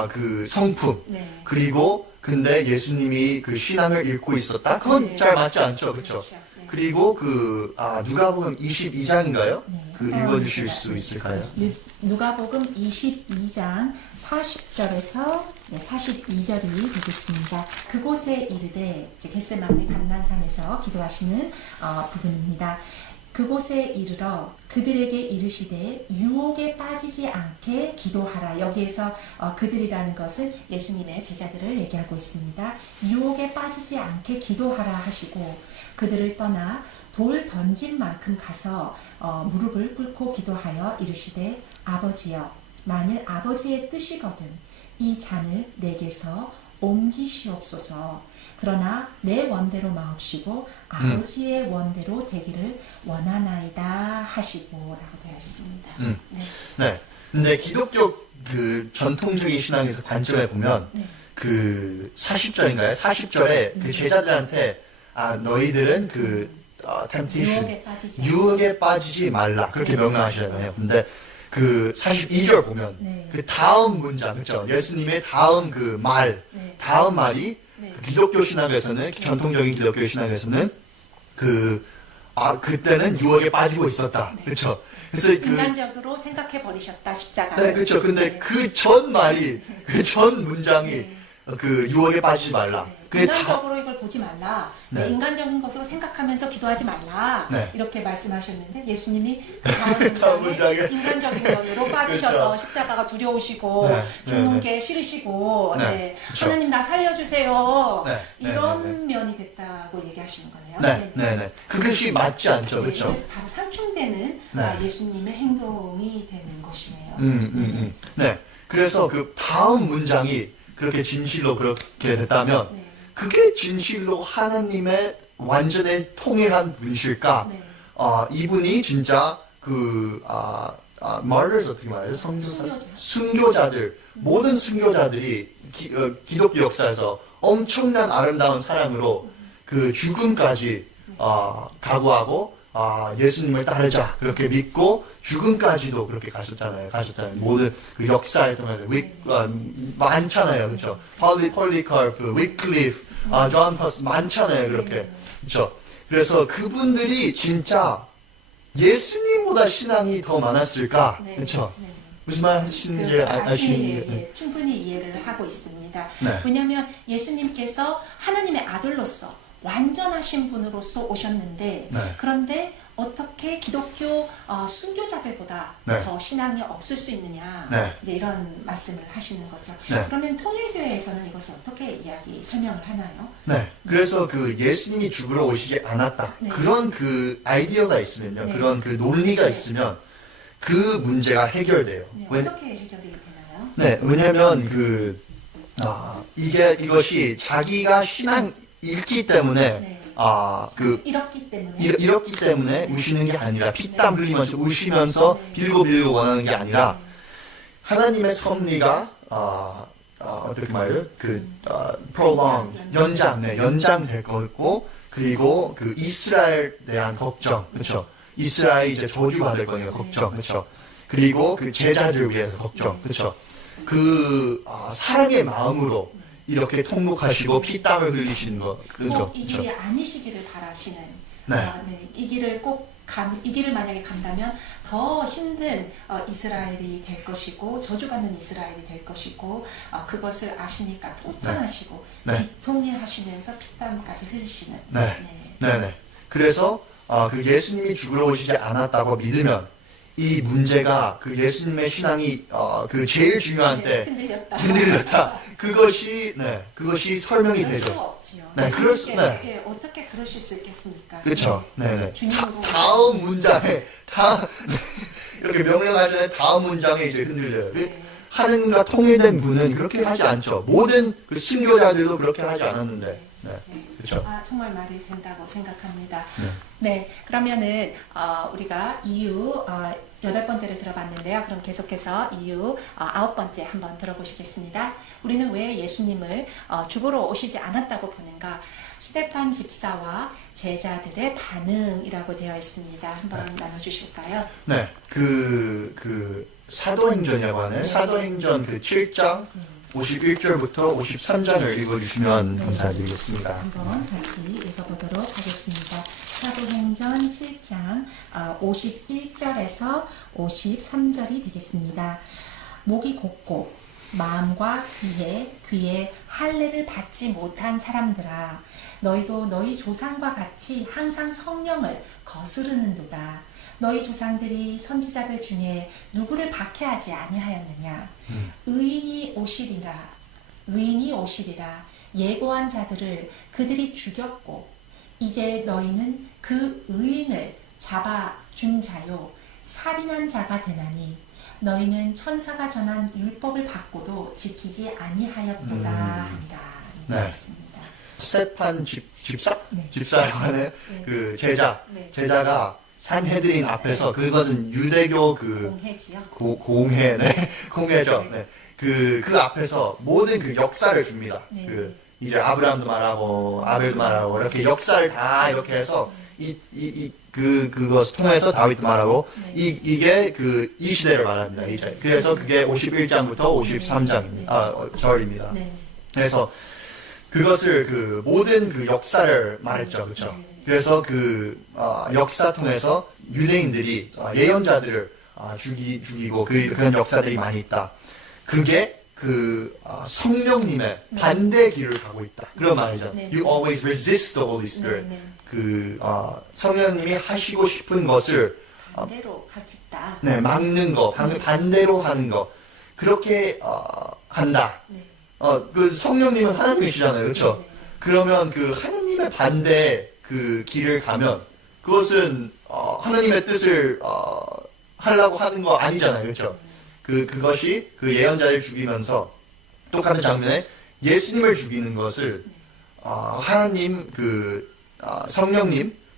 그 성품. 네. 그리고 근데 예수님이 그 신앙을 잃고 있었다. 그건 네. 잘 맞지 않죠. 그렇죠. 네. 그리고 누가복음 22장인가요? 네. 읽어주실 수 있을까요? 누가복음 22장 40절에서 42절이 되겠습니다. 그곳에 이르되 이제 겟세마네 감난산에서 기도하시는 부분입니다. 그곳에 이르러 그들에게 이르시되 유혹에 빠지지 않게 기도하라. 여기에서 그들이라는 것은 예수님의 제자들을 얘기하고 있습니다. 유혹에 빠지지 않게 기도하라 하시고 그들을 떠나 돌 던진 만큼 가서 무릎을 꿇고 기도하여 이르시되 아버지여 만일 아버지의 뜻이거든 이 잔을 내게서 옮기시옵소서. 그러나 내 원대로 마옵시고 아버지의 원대로 되기를 원하나이다 하시고라고 되어 있습니다. 네. 근데 기독교 그 전통적인 신앙에서 관점에 보면 네. 그 40절인가요? 40절에 그 제자들한테 너희들은 temptation 유혹에 빠지지 말라 그렇게 명령하시잖아요. 근데 그 42절 보면 네. 그 다음 문장 그렇죠. 예수님의 다음 네. 다음 말이 네. 그 기독교 신학에서는 전통적인 기독교 신학에서는 그때는 유혹에 빠지고 있었다. 네. 그렇죠. 그래서 인간적으로 생각해 버리셨다 십자가. 네, 그렇죠. 근데 그 전 말이 그 전 문장이 네. 그 유혹에 빠지지 말라. 네. 그게 인간적으로 이걸 보지 말라. 네. 인간적인 것으로 생각하면서 기도하지 말라. 네. 이렇게 말씀하셨는데 예수님이 그 다음 다음 문장에 문장에 인간적인 면으로 빠지셔서 그렇죠. 십자가가 두려우시고 네. 죽는 네. 게 싫으시고 네. 네. 그렇죠. 하나님 나 살려주세요. 네. 이런 면이 됐다고 얘기하시는 거네요. 네. 그것이 맞지 않죠. 네, 그렇죠. 그래서 바로 상충되는 네. 예수님의 행동이 되는 것이네요. 네. 그래서 그 다음 문장이 그렇게 진실로 그렇게 됐다면 네. 그게 진실로 하나님의 완전히 통일한 분이실까? 네. 이분이 진짜 martyrs 어떻게 말해요? 순교자들 모든 순교자들이 기독교 역사에서 엄청난 아름다운 사랑으로 그 죽음까지 각오하고 예수님을 따르자 그렇게 믿고 죽음까지도 그렇게 가셨잖아요. 모든 그 역사에 동안 많잖아요, 그렇죠? 폴리카르프, 위클리프, 존 퍼스 많잖아요, 그렇게 그렇죠? 그래서 그분들이 진짜 예수님보다 신앙이 더 많았을까, 네. 그렇죠? 네. 무슨 말 하시는지 아시는 예, 충분히 이해를 하고 있습니다. 네. 왜냐하면 예수님께서 하나님의 아들로서 완전하신 분으로서 오셨는데 네. 그런데 어떻게 기독교 순교자들보다 네. 더 신앙이 없을 수 있느냐 네. 이제 이런 말씀을 하시는 거죠. 네. 그러면 통일교회에서는 이것을 어떻게 설명을 하나요? 네. 그래서 그 예수님이 죽으러 오시지 않았다. 네. 그런 그 아이디어가 있으면요. 네. 그런 그 논리가 네. 있으면 그 문제가 해결돼요. 네, 어떻게 해결이 되나요? 네. 왜냐면 이것이 자기가 신앙 잃기 때문에 네. 잃었기 때문에 우시는 게 아니라 피땀 흘리면서 우시면서 빌고 원하는 게 아니라 하나님의 섭리가 어떻게 말해요? 연장될 거고 그리고 그 이스라엘에 대한 걱정, 그렇죠? 이스라엘이 이제 저주받을 거니까 걱정, 그렇죠? 그리고 그 제자들 위해서 걱정, 그렇죠? 사랑의 마음으로 이렇게 통곡하시고 피땀을 흘리시는 거, 그죠? 꼭 이 길이 아니시기를 바라시는, 네. 이 길을 꼭 이 길을 만약에 간다면 더 힘든 이스라엘이 될 것이고 저주받는 이스라엘이 될 것이고 그것을 아시니까 통탄하시고 비통해 하시면서 피땀까지 흘리시는 네. 그래서 그 예수님이 죽으러 오시지 않았다고 믿으면 이 문제가 그 예수님의 신앙이 그 제일 중요한 때 흔들렸다. 그것이 설명이 되죠. 없지요. 그럴 수 어떻게 그러실 수 있겠습니까? 그렇죠. 네. 주님으로 다음 문장에 이렇게 명령하시는 다음 문장에 이제 흔들려요. 하느님과 통일된 분은 그렇게 하지 않죠. 모든 그 순교자들도 그렇게 하지 않았는데. 그렇죠. 정말 말이 된다고 생각합니다. 네, 그러면은 우리가 이유 8번째를 들어봤는데요. 그럼 계속해서 이유 9번째 한번 들어보시겠습니다. 우리는 왜 예수님을 죽으러 오시지 않았다고 보는가? 스데판 집사와 제자들의 반응이라고 되어 있습니다. 한번 나눠주실까요? 네, 그 사도행전이라고 하는 사도행전 그 7장 51절부터 53장을 읽어주시면 감사드리겠습니다. 한번 같이 읽어보도록 하겠습니다. 사도행전 7장 51절에서 53절이 되겠습니다. 목이 곧고 마음과 귀에 할례를 받지 못한 사람들아, 너희도 너희 조상과 같이 항상 성령을 거스르는도다. 너희 조상들이 선지자들 중에 누구를 박해하지 아니하였느냐? 의인이 오시리라 예고한 자들을 그들이 죽였고 이제 너희는 그 의인을 잡아준 자요 살인한 자가 되나니 너희는 천사가 전한 율법을 받고도 지키지 아니하였도다 하니라. 있습니다. 스테판 집사라고 하는 그 제자가 산헤드린 앞에서 그것은 유대교 공회지요. 공회죠. 그 앞에서 모든 그 역사를 줍니다. 이제 아브라함도 말하고 아벨도 말하고 이렇게 역사를 다 이렇게 해서 그것을 통해서 다윗도 말하고 이게 이 시대를 말합니다. 이제 그래서 그게 51장부터 53장입니다. 절입니다. 그래서 그것을 그 모든 그 역사를 말했죠, 그렇죠? 그래서 그 역사 통해서 유대인들이 예언자들을 죽이고 그런 역사들이 많이 있다. 그게 그 성령님의 반대 길을 가고 있다. 그런 말이죠. You always resist the Holy Spirit. 그 성령님이 하시고 싶은 것을 반대로 하겠다. 막는 거, 반대로 하는 거. 그렇게 한다. 그 성령님은 하나님이시잖아요, 그렇죠? 그러면 그 하나님의 반대 그 길을 가면 그것은 하나님의 뜻을 하려고 하는 거 아니잖아요, 그렇죠? 그것이 그 예언자를 죽이면서 똑같은 장면에 예수님을 죽이는 것을 하나님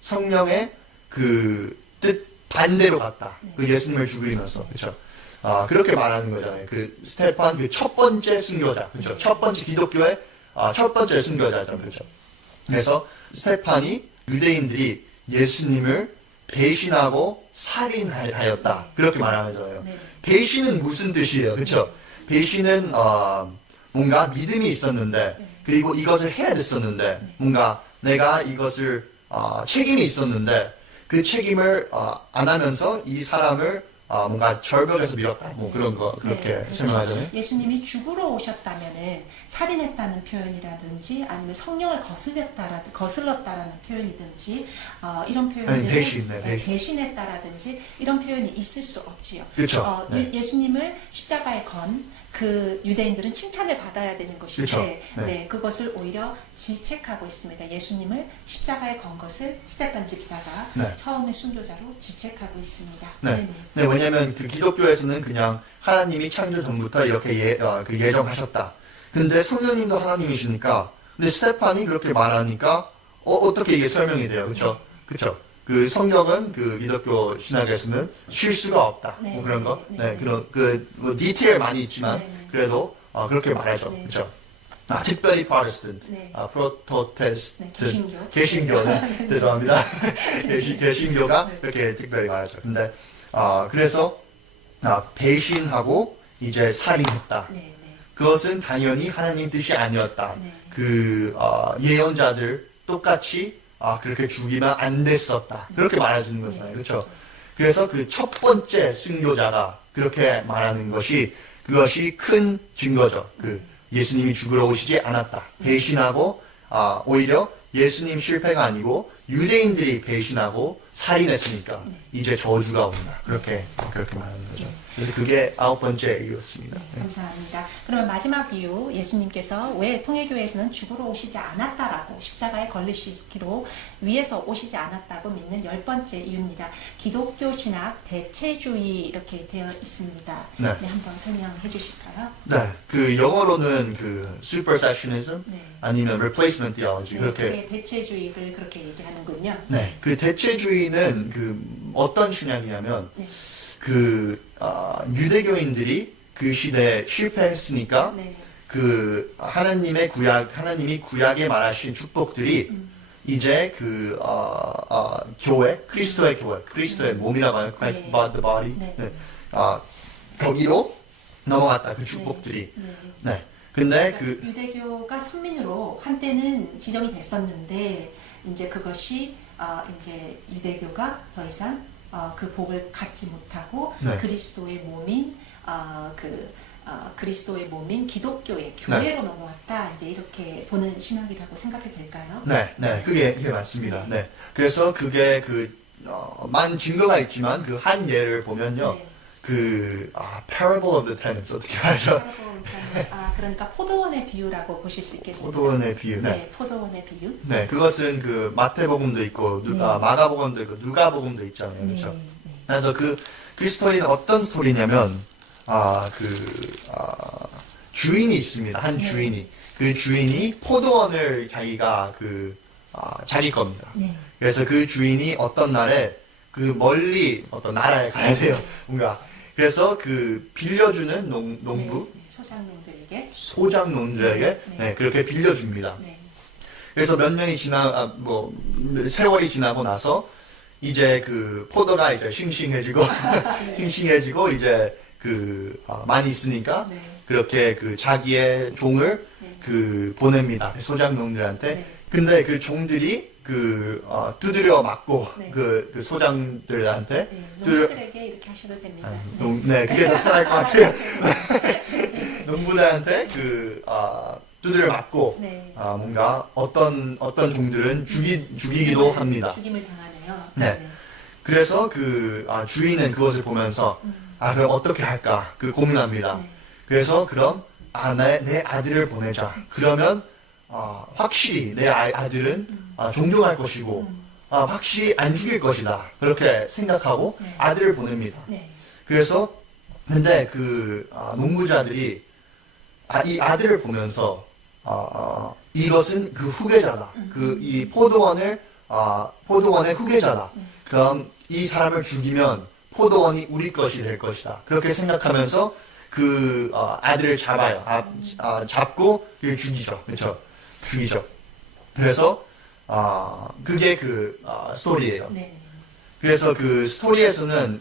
성령의 그 뜻 반대로 갔다. 그 예수님을 죽이면서, 그렇죠? 그렇게 말하는 거잖아요. 그 스테판 그 첫 번째 순교자, 그렇죠? 첫 번째 기독교의 첫 번째 순교자죠, 그렇죠? 그래서 스테판이 유대인들이 예수님을 배신하고 살인하였다. 그렇게 말하잖아요. 배신은 무슨 뜻이에요? 그렇죠? 배신은 뭔가 믿음이 있었는데 그리고 이것을 해야 됐었는데 뭔가 내가 이것을 책임이 있었는데 그 책임을 안 하면서 이 사람을 뭔가 절벽에서 밀었다. 뭐 그런 거 그렇게 설명하잖아요. 예수님이 죽으러 오셨다면은 살인했다는 표현이라든지 아니면 성령을 거슬렀다라는 표현이든지 이런 표현을 배신했다라든지 이런 표현이 있을 수 없지요. 그렇죠. 예수님을 십자가에 건 그 유대인들은 칭찬을 받아야 되는 것인데 그것을 오히려 질책하고 있습니다. 예수님을 십자가에 건 것을 스데판 집사가 처음에 순교자로 질책하고 있습니다. 왜냐하면 그 기독교에서는 그냥 하나님이 창조 전부터 이렇게 예정하셨다. 근데 성령님도 하나님이시니까 근데 스테판이 그렇게 말하니까 어떻게 이게 설명이 돼요, 그렇죠? 그렇죠. 그 성경은 그 기독교 신학에서는 실수가 없다. 뭐 그런 거. 그런 뭐 디테일 많이 있지만 그래도 그렇게 말하죠. 그렇죠. 특별히 프로테스탄트, 프로테스탄트, 개신교는 죄송합니다. 개신교가 그렇게 특별히 말하죠. 근데 그래서 배신하고 이제 살인했다. 그것은 당연히 하나님 뜻이 아니었다. 그 예언자들 똑같이 그렇게 죽이면 안 됐었다. 그렇게 말해주는 거잖아요. 그렇죠? 그래서 그 첫 번째 순교자가 그렇게 말하는 것이 그것이 큰 증거죠. 그 예수님이 죽으러 오시지 않았다. 배신하고 오히려 예수님 실패가 아니고 유대인들이 배신하고 살인했으니까 이제 저주가 온다. 그렇게 말하는 거죠. 그래서 그게 9번째 이유였습니다. 네, 감사합니다. 그러면 마지막 이유, 예수님께서 왜 통일교회에서는 죽으러 오시지 않았다라고 십자가에 걸리시기로 위에서 오시지 않았다고 믿는 10번째 이유입니다. 기독교 신학 대체주의 이렇게 되어 있습니다. 네, 한번 설명해 주실까요? 네, 그 영어로는 그 supersessionism 아니면 replacement theology 그렇게 대체주의를 그렇게 얘기하는군요. 네, 그 대체주의는 그 어떤 신학이냐면 유대교인들이 그 시대에 실패했으니까 그 하나님이 구약에 말하신 축복들이 이제 그 교회, 그리스도의 교회, 그리스도의 몸이라고 하는 Christ the body, 거기로 넘어갔다. 그 축복들이. 네. 근데 그러니까 유대교가 선민으로 한때는 지정이 됐었는데 이제 그것이 이제 유대교가 더 이상 그 복을 갖지 못하고 그리스도의 몸인 그리스도의 몸인 기독교의 교회로 넘어왔다. 이제 이렇게 보는 신학이라고 생각이 될까요? 네, 그게 맞습니다. 네, 그래서 그게 많은 증거가 있지만 그 한 예를 보면요, parable of the talents 어떻게 말하죠? 그러니까 포도원의 비유라고 보실 수 있겠습니다. 포도원의 비유. 네, 포도원의 비유. 네, 그것은 그 마태복음도 있고 마가복음도 있고 누가복음도 있잖아요, 그렇죠? 그래서 그 스토리는 어떤 스토리냐면 주인이 있습니다. 한 주인이 그 주인이 포도원을 자기가 자기 겁니다. 그래서 그 주인이 어떤 날에 그 멀리 어떤 나라에 가야 돼요. 뭔가 그래서 그 빌려주는 농부 소작농들에게 그렇게 빌려줍니다. 그래서 몇 년이 세월이 지나고 나서 이제 그 포도가 이제 싱싱해지고 싱싱해지고 이제 많이 있으니까 그렇게 자기의 종을 보냅니다. 소작농들한테. 근데 그 종들이 두드려 맞고 그 소장들한테 농부들에게 이렇게 하셔도 됩니다. 그게 더 편할 것 같아요. 농부들한테 두드려 맞고 뭔가 어떤 종들은 죽이기도 합니다. 죽임을 당하네요. 그래서 주인은 그것을 보면서 그럼 어떻게 할까 고민합니다. 그래서 그럼 내 아들을 보내자. 그러면 확실히 내 아들은 존경할 것이고 확실히 안 죽일 것이다. 그렇게 생각하고 아들을 보냅니다. 그래서 근데 농부자들이 이 아들을 보면서 이것은 그 후계자다. 이 포도원의 후계자다. 그럼 이 사람을 죽이면 포도원이 우리 것이 될 것이다. 그렇게 생각하면서 아들을 잡아요. 잡고 죽이죠. 그렇죠? 죽이죠. 그래서 그게 스토리예요. 그래서 그 스토리에서는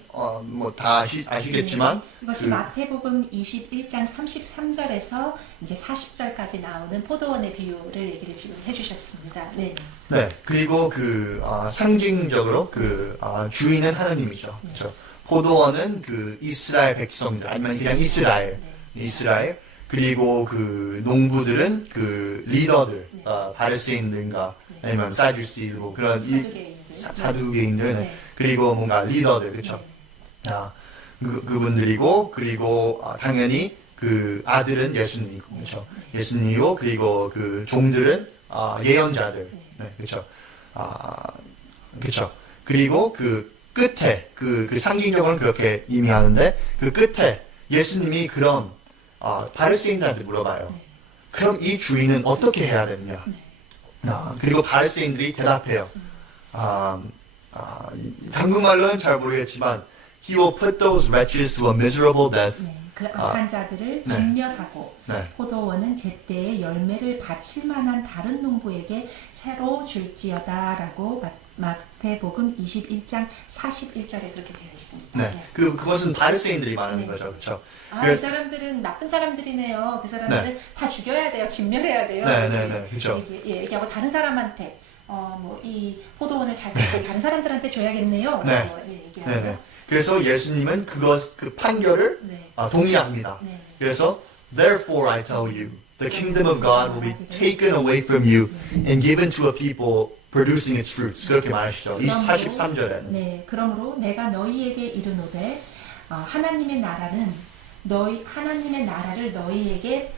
다 아시겠지만 이것이 마태복음 21장 33절에서 이제 40절까지 나오는 포도원의 비유를 얘기를 지금 해주셨습니다. 네. 그리고 상징적으로 주인은 하나님이죠. 그렇죠? 포도원은 이스라엘 백성들 아니면 그냥 이스라엘. 그리고 농부들은 리더들, 바리새인들인가 아니면 사두세인들 그런 사두개인들, 그리고 뭔가 리더들, 그렇죠? 그분들이고 그리고 당연히 아들은 예수님이고, 그렇죠? 예수님이고 그리고 종들은 예언자들, 그렇죠? 그렇죠? 그리고 끝에 상징적으로는 그렇게 의미하는데 끝에 예수님이 그럼 바리새인들한테 물어봐요. 그럼 이 주인은 어떻게 해야 되느냐? 그리고 바리새인들이 대답해요. 한국말로는 잘 모르겠지만 He will put those wretches to a miserable death. 그 악한 자들을 진멸하고 포도원은 제때에 열매를 바칠 만한 다른 농부에게 새로 줄지어다라고 마태복음 21장 41절에 그렇게 되어 있습니다. 그것은 바리새인들이 말하는 거죠, 그렇죠? 이 사람들은 나쁜 사람들이네요. 그 사람들은 다 죽여야 돼요, 진멸해야 돼요. 그렇죠. 얘기하고 다른 사람한테 뭐 이 포도원을 잘 걷고 다른 사람들한테 줘야겠네요. 네. 라고 얘기하고요. 네. 그래서 예수님은 그 판결을 네. 동의합니다. 네. 그래서 Therefore I tell you, the kingdom of God will be taken away from you and given to a people producing its fruits. 그렇게 말하시죠. 이 43절에. 네, 그러므로 내가 너희에게 이르노되 하나님의 나라를 너희에게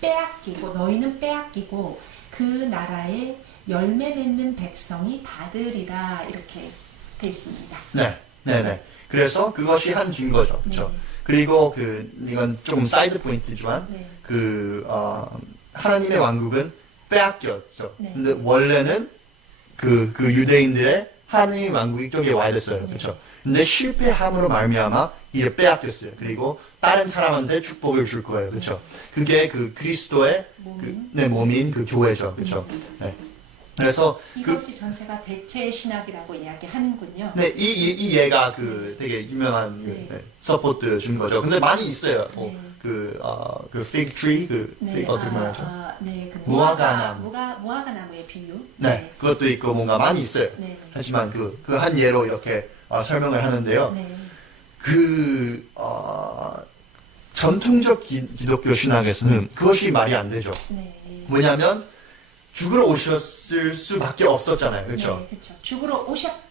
빼앗기고 너희는 빼앗기고 그 나라에 열매 맺는 백성이 받으리라 이렇게 돼 있습니다. 네. 그래서 그것이 한 증거죠. 그렇죠? 네. 그리고 이건 조금 사이드 포인트지만 네. 하나님의 왕국은 빼앗겼죠. 네. 근데 원래는 그 유대인들의 하나님의 왕국이 이쪽에 와야 됐어요. 네. 그렇죠? 근데 실패함으로 말미암아 이게 빼앗겼어요. 그리고 다른 사람한테 축복을 줄 거예요. 그렇죠? 그게 그 그리스도의 몸인 그 교회죠. 그렇죠? 네. 그래서 이것이 전체가 대체 신학이라고 이야기하는군요. 네, 이 예가 되게 유명한 서포트 준 거죠. 근데 많이 있어요. 그 fig tree 어떻게 말하죠? 무화과나무의 비유. 네, 그것도 있고 뭔가 많이 있어요. 네. 하지만 그 한 예로 이렇게 설명을 하는데요. 네. 전통적 기독교 신학에서는 그것이 말이 안 되죠. 네. 뭐냐면 죽으러 오셨을 수밖에 없었잖아요. 그렇죠? 네, 그렇죠.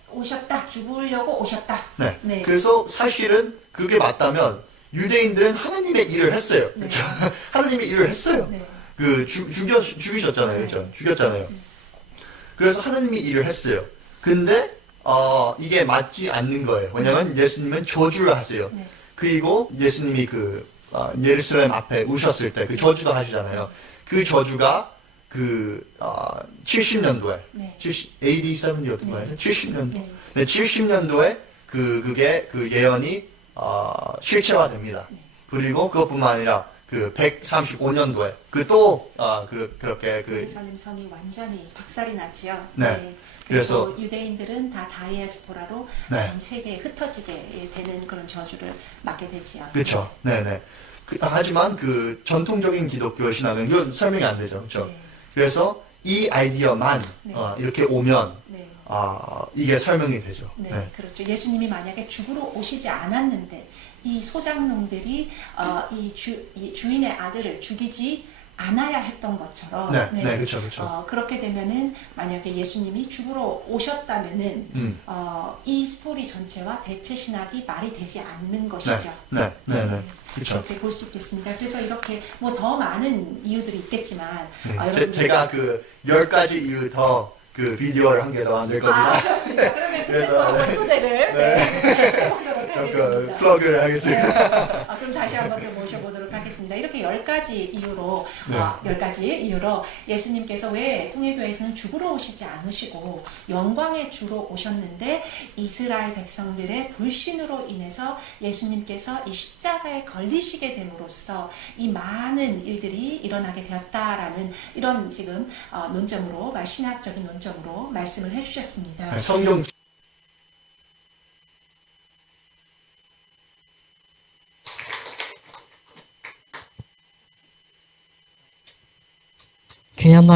오셨다. 죽으려고 오셨다. 네. 네. 그래서 사실은 그게 맞다면 유대인들은 하나님의 일을 했어요. 네. 그렇죠? 하나님의 일을 했어요. 네. 죽이셨잖아요. 그렇죠? 죽였잖아요. 그래서 하나님이 일을 했어요. 근데 이게 맞지 않는 거예요. 왜냐면 예수님은 저주를 하세요. 네. 그리고 예수님이 예루살렘 앞에 우셨을 때 그 저주도 하시잖아요. 그 저주가 70년도에 네. AD 70였던 거예요. 네. 70년도. 네. 네, 70년도에 그게 예언이 실체화됩니다. 네. 그리고 그것뿐만 아니라 135년도에 그렇게 예루살렘 성이 완전히 박살이 났지요. 네. 그래서 그래서 유대인들은 다 다이아스포라로 네. 전 세계에 흩어지게 되는 그런 저주를 맞게 되지요. 그렇죠. 네네. 하지만 전통적인 기독교 신학은 이건 설명이 안 되죠. 그렇죠. 네. 그래서 이 아이디어만 네. 이렇게 오면 네. 이게 설명이 되죠. 네, 그렇죠. 예수님이 만약에 죽으러 오시지 않았는데 이 소장농들이 이 주인의 아들을 죽이지 않아야 했던 것처럼 네, 그렇죠. 그렇게 되면은 만약에 예수님이 죽으러 오셨다면은 이 스토리 전체와 대체 신학이 말이 되지 않는 것이죠. 네. 그렇죠. 그렇게 볼 수 있겠습니다. 그래서 이렇게 뭐 더 많은 이유들이 있겠지만 제가 10가지 이유 더 비디오를 한 개 더 만들 겁니다. 그렇습니다. 그러면 그래서 한 소대를 해보도록 하겠습니다. 플러그를 하겠습니다. 그럼 다시 한번 더 모셔보도록 하겠습니다. 이렇게 10가지 이유로 10가지 이유로 예수님께서 왜 통일교회에서는 죽으러 오시지 않으시고 영광의 주로 오셨는데 이스라엘 백성들의 불신으로 인해서 예수님께서 이 십자가에 걸리시게 됨으로써 이 많은 일들이 일어나게 되었다라는 이런 지금 논점으로 신학적인 논점으로 말씀을 해주셨습니다. 성경 귀한 말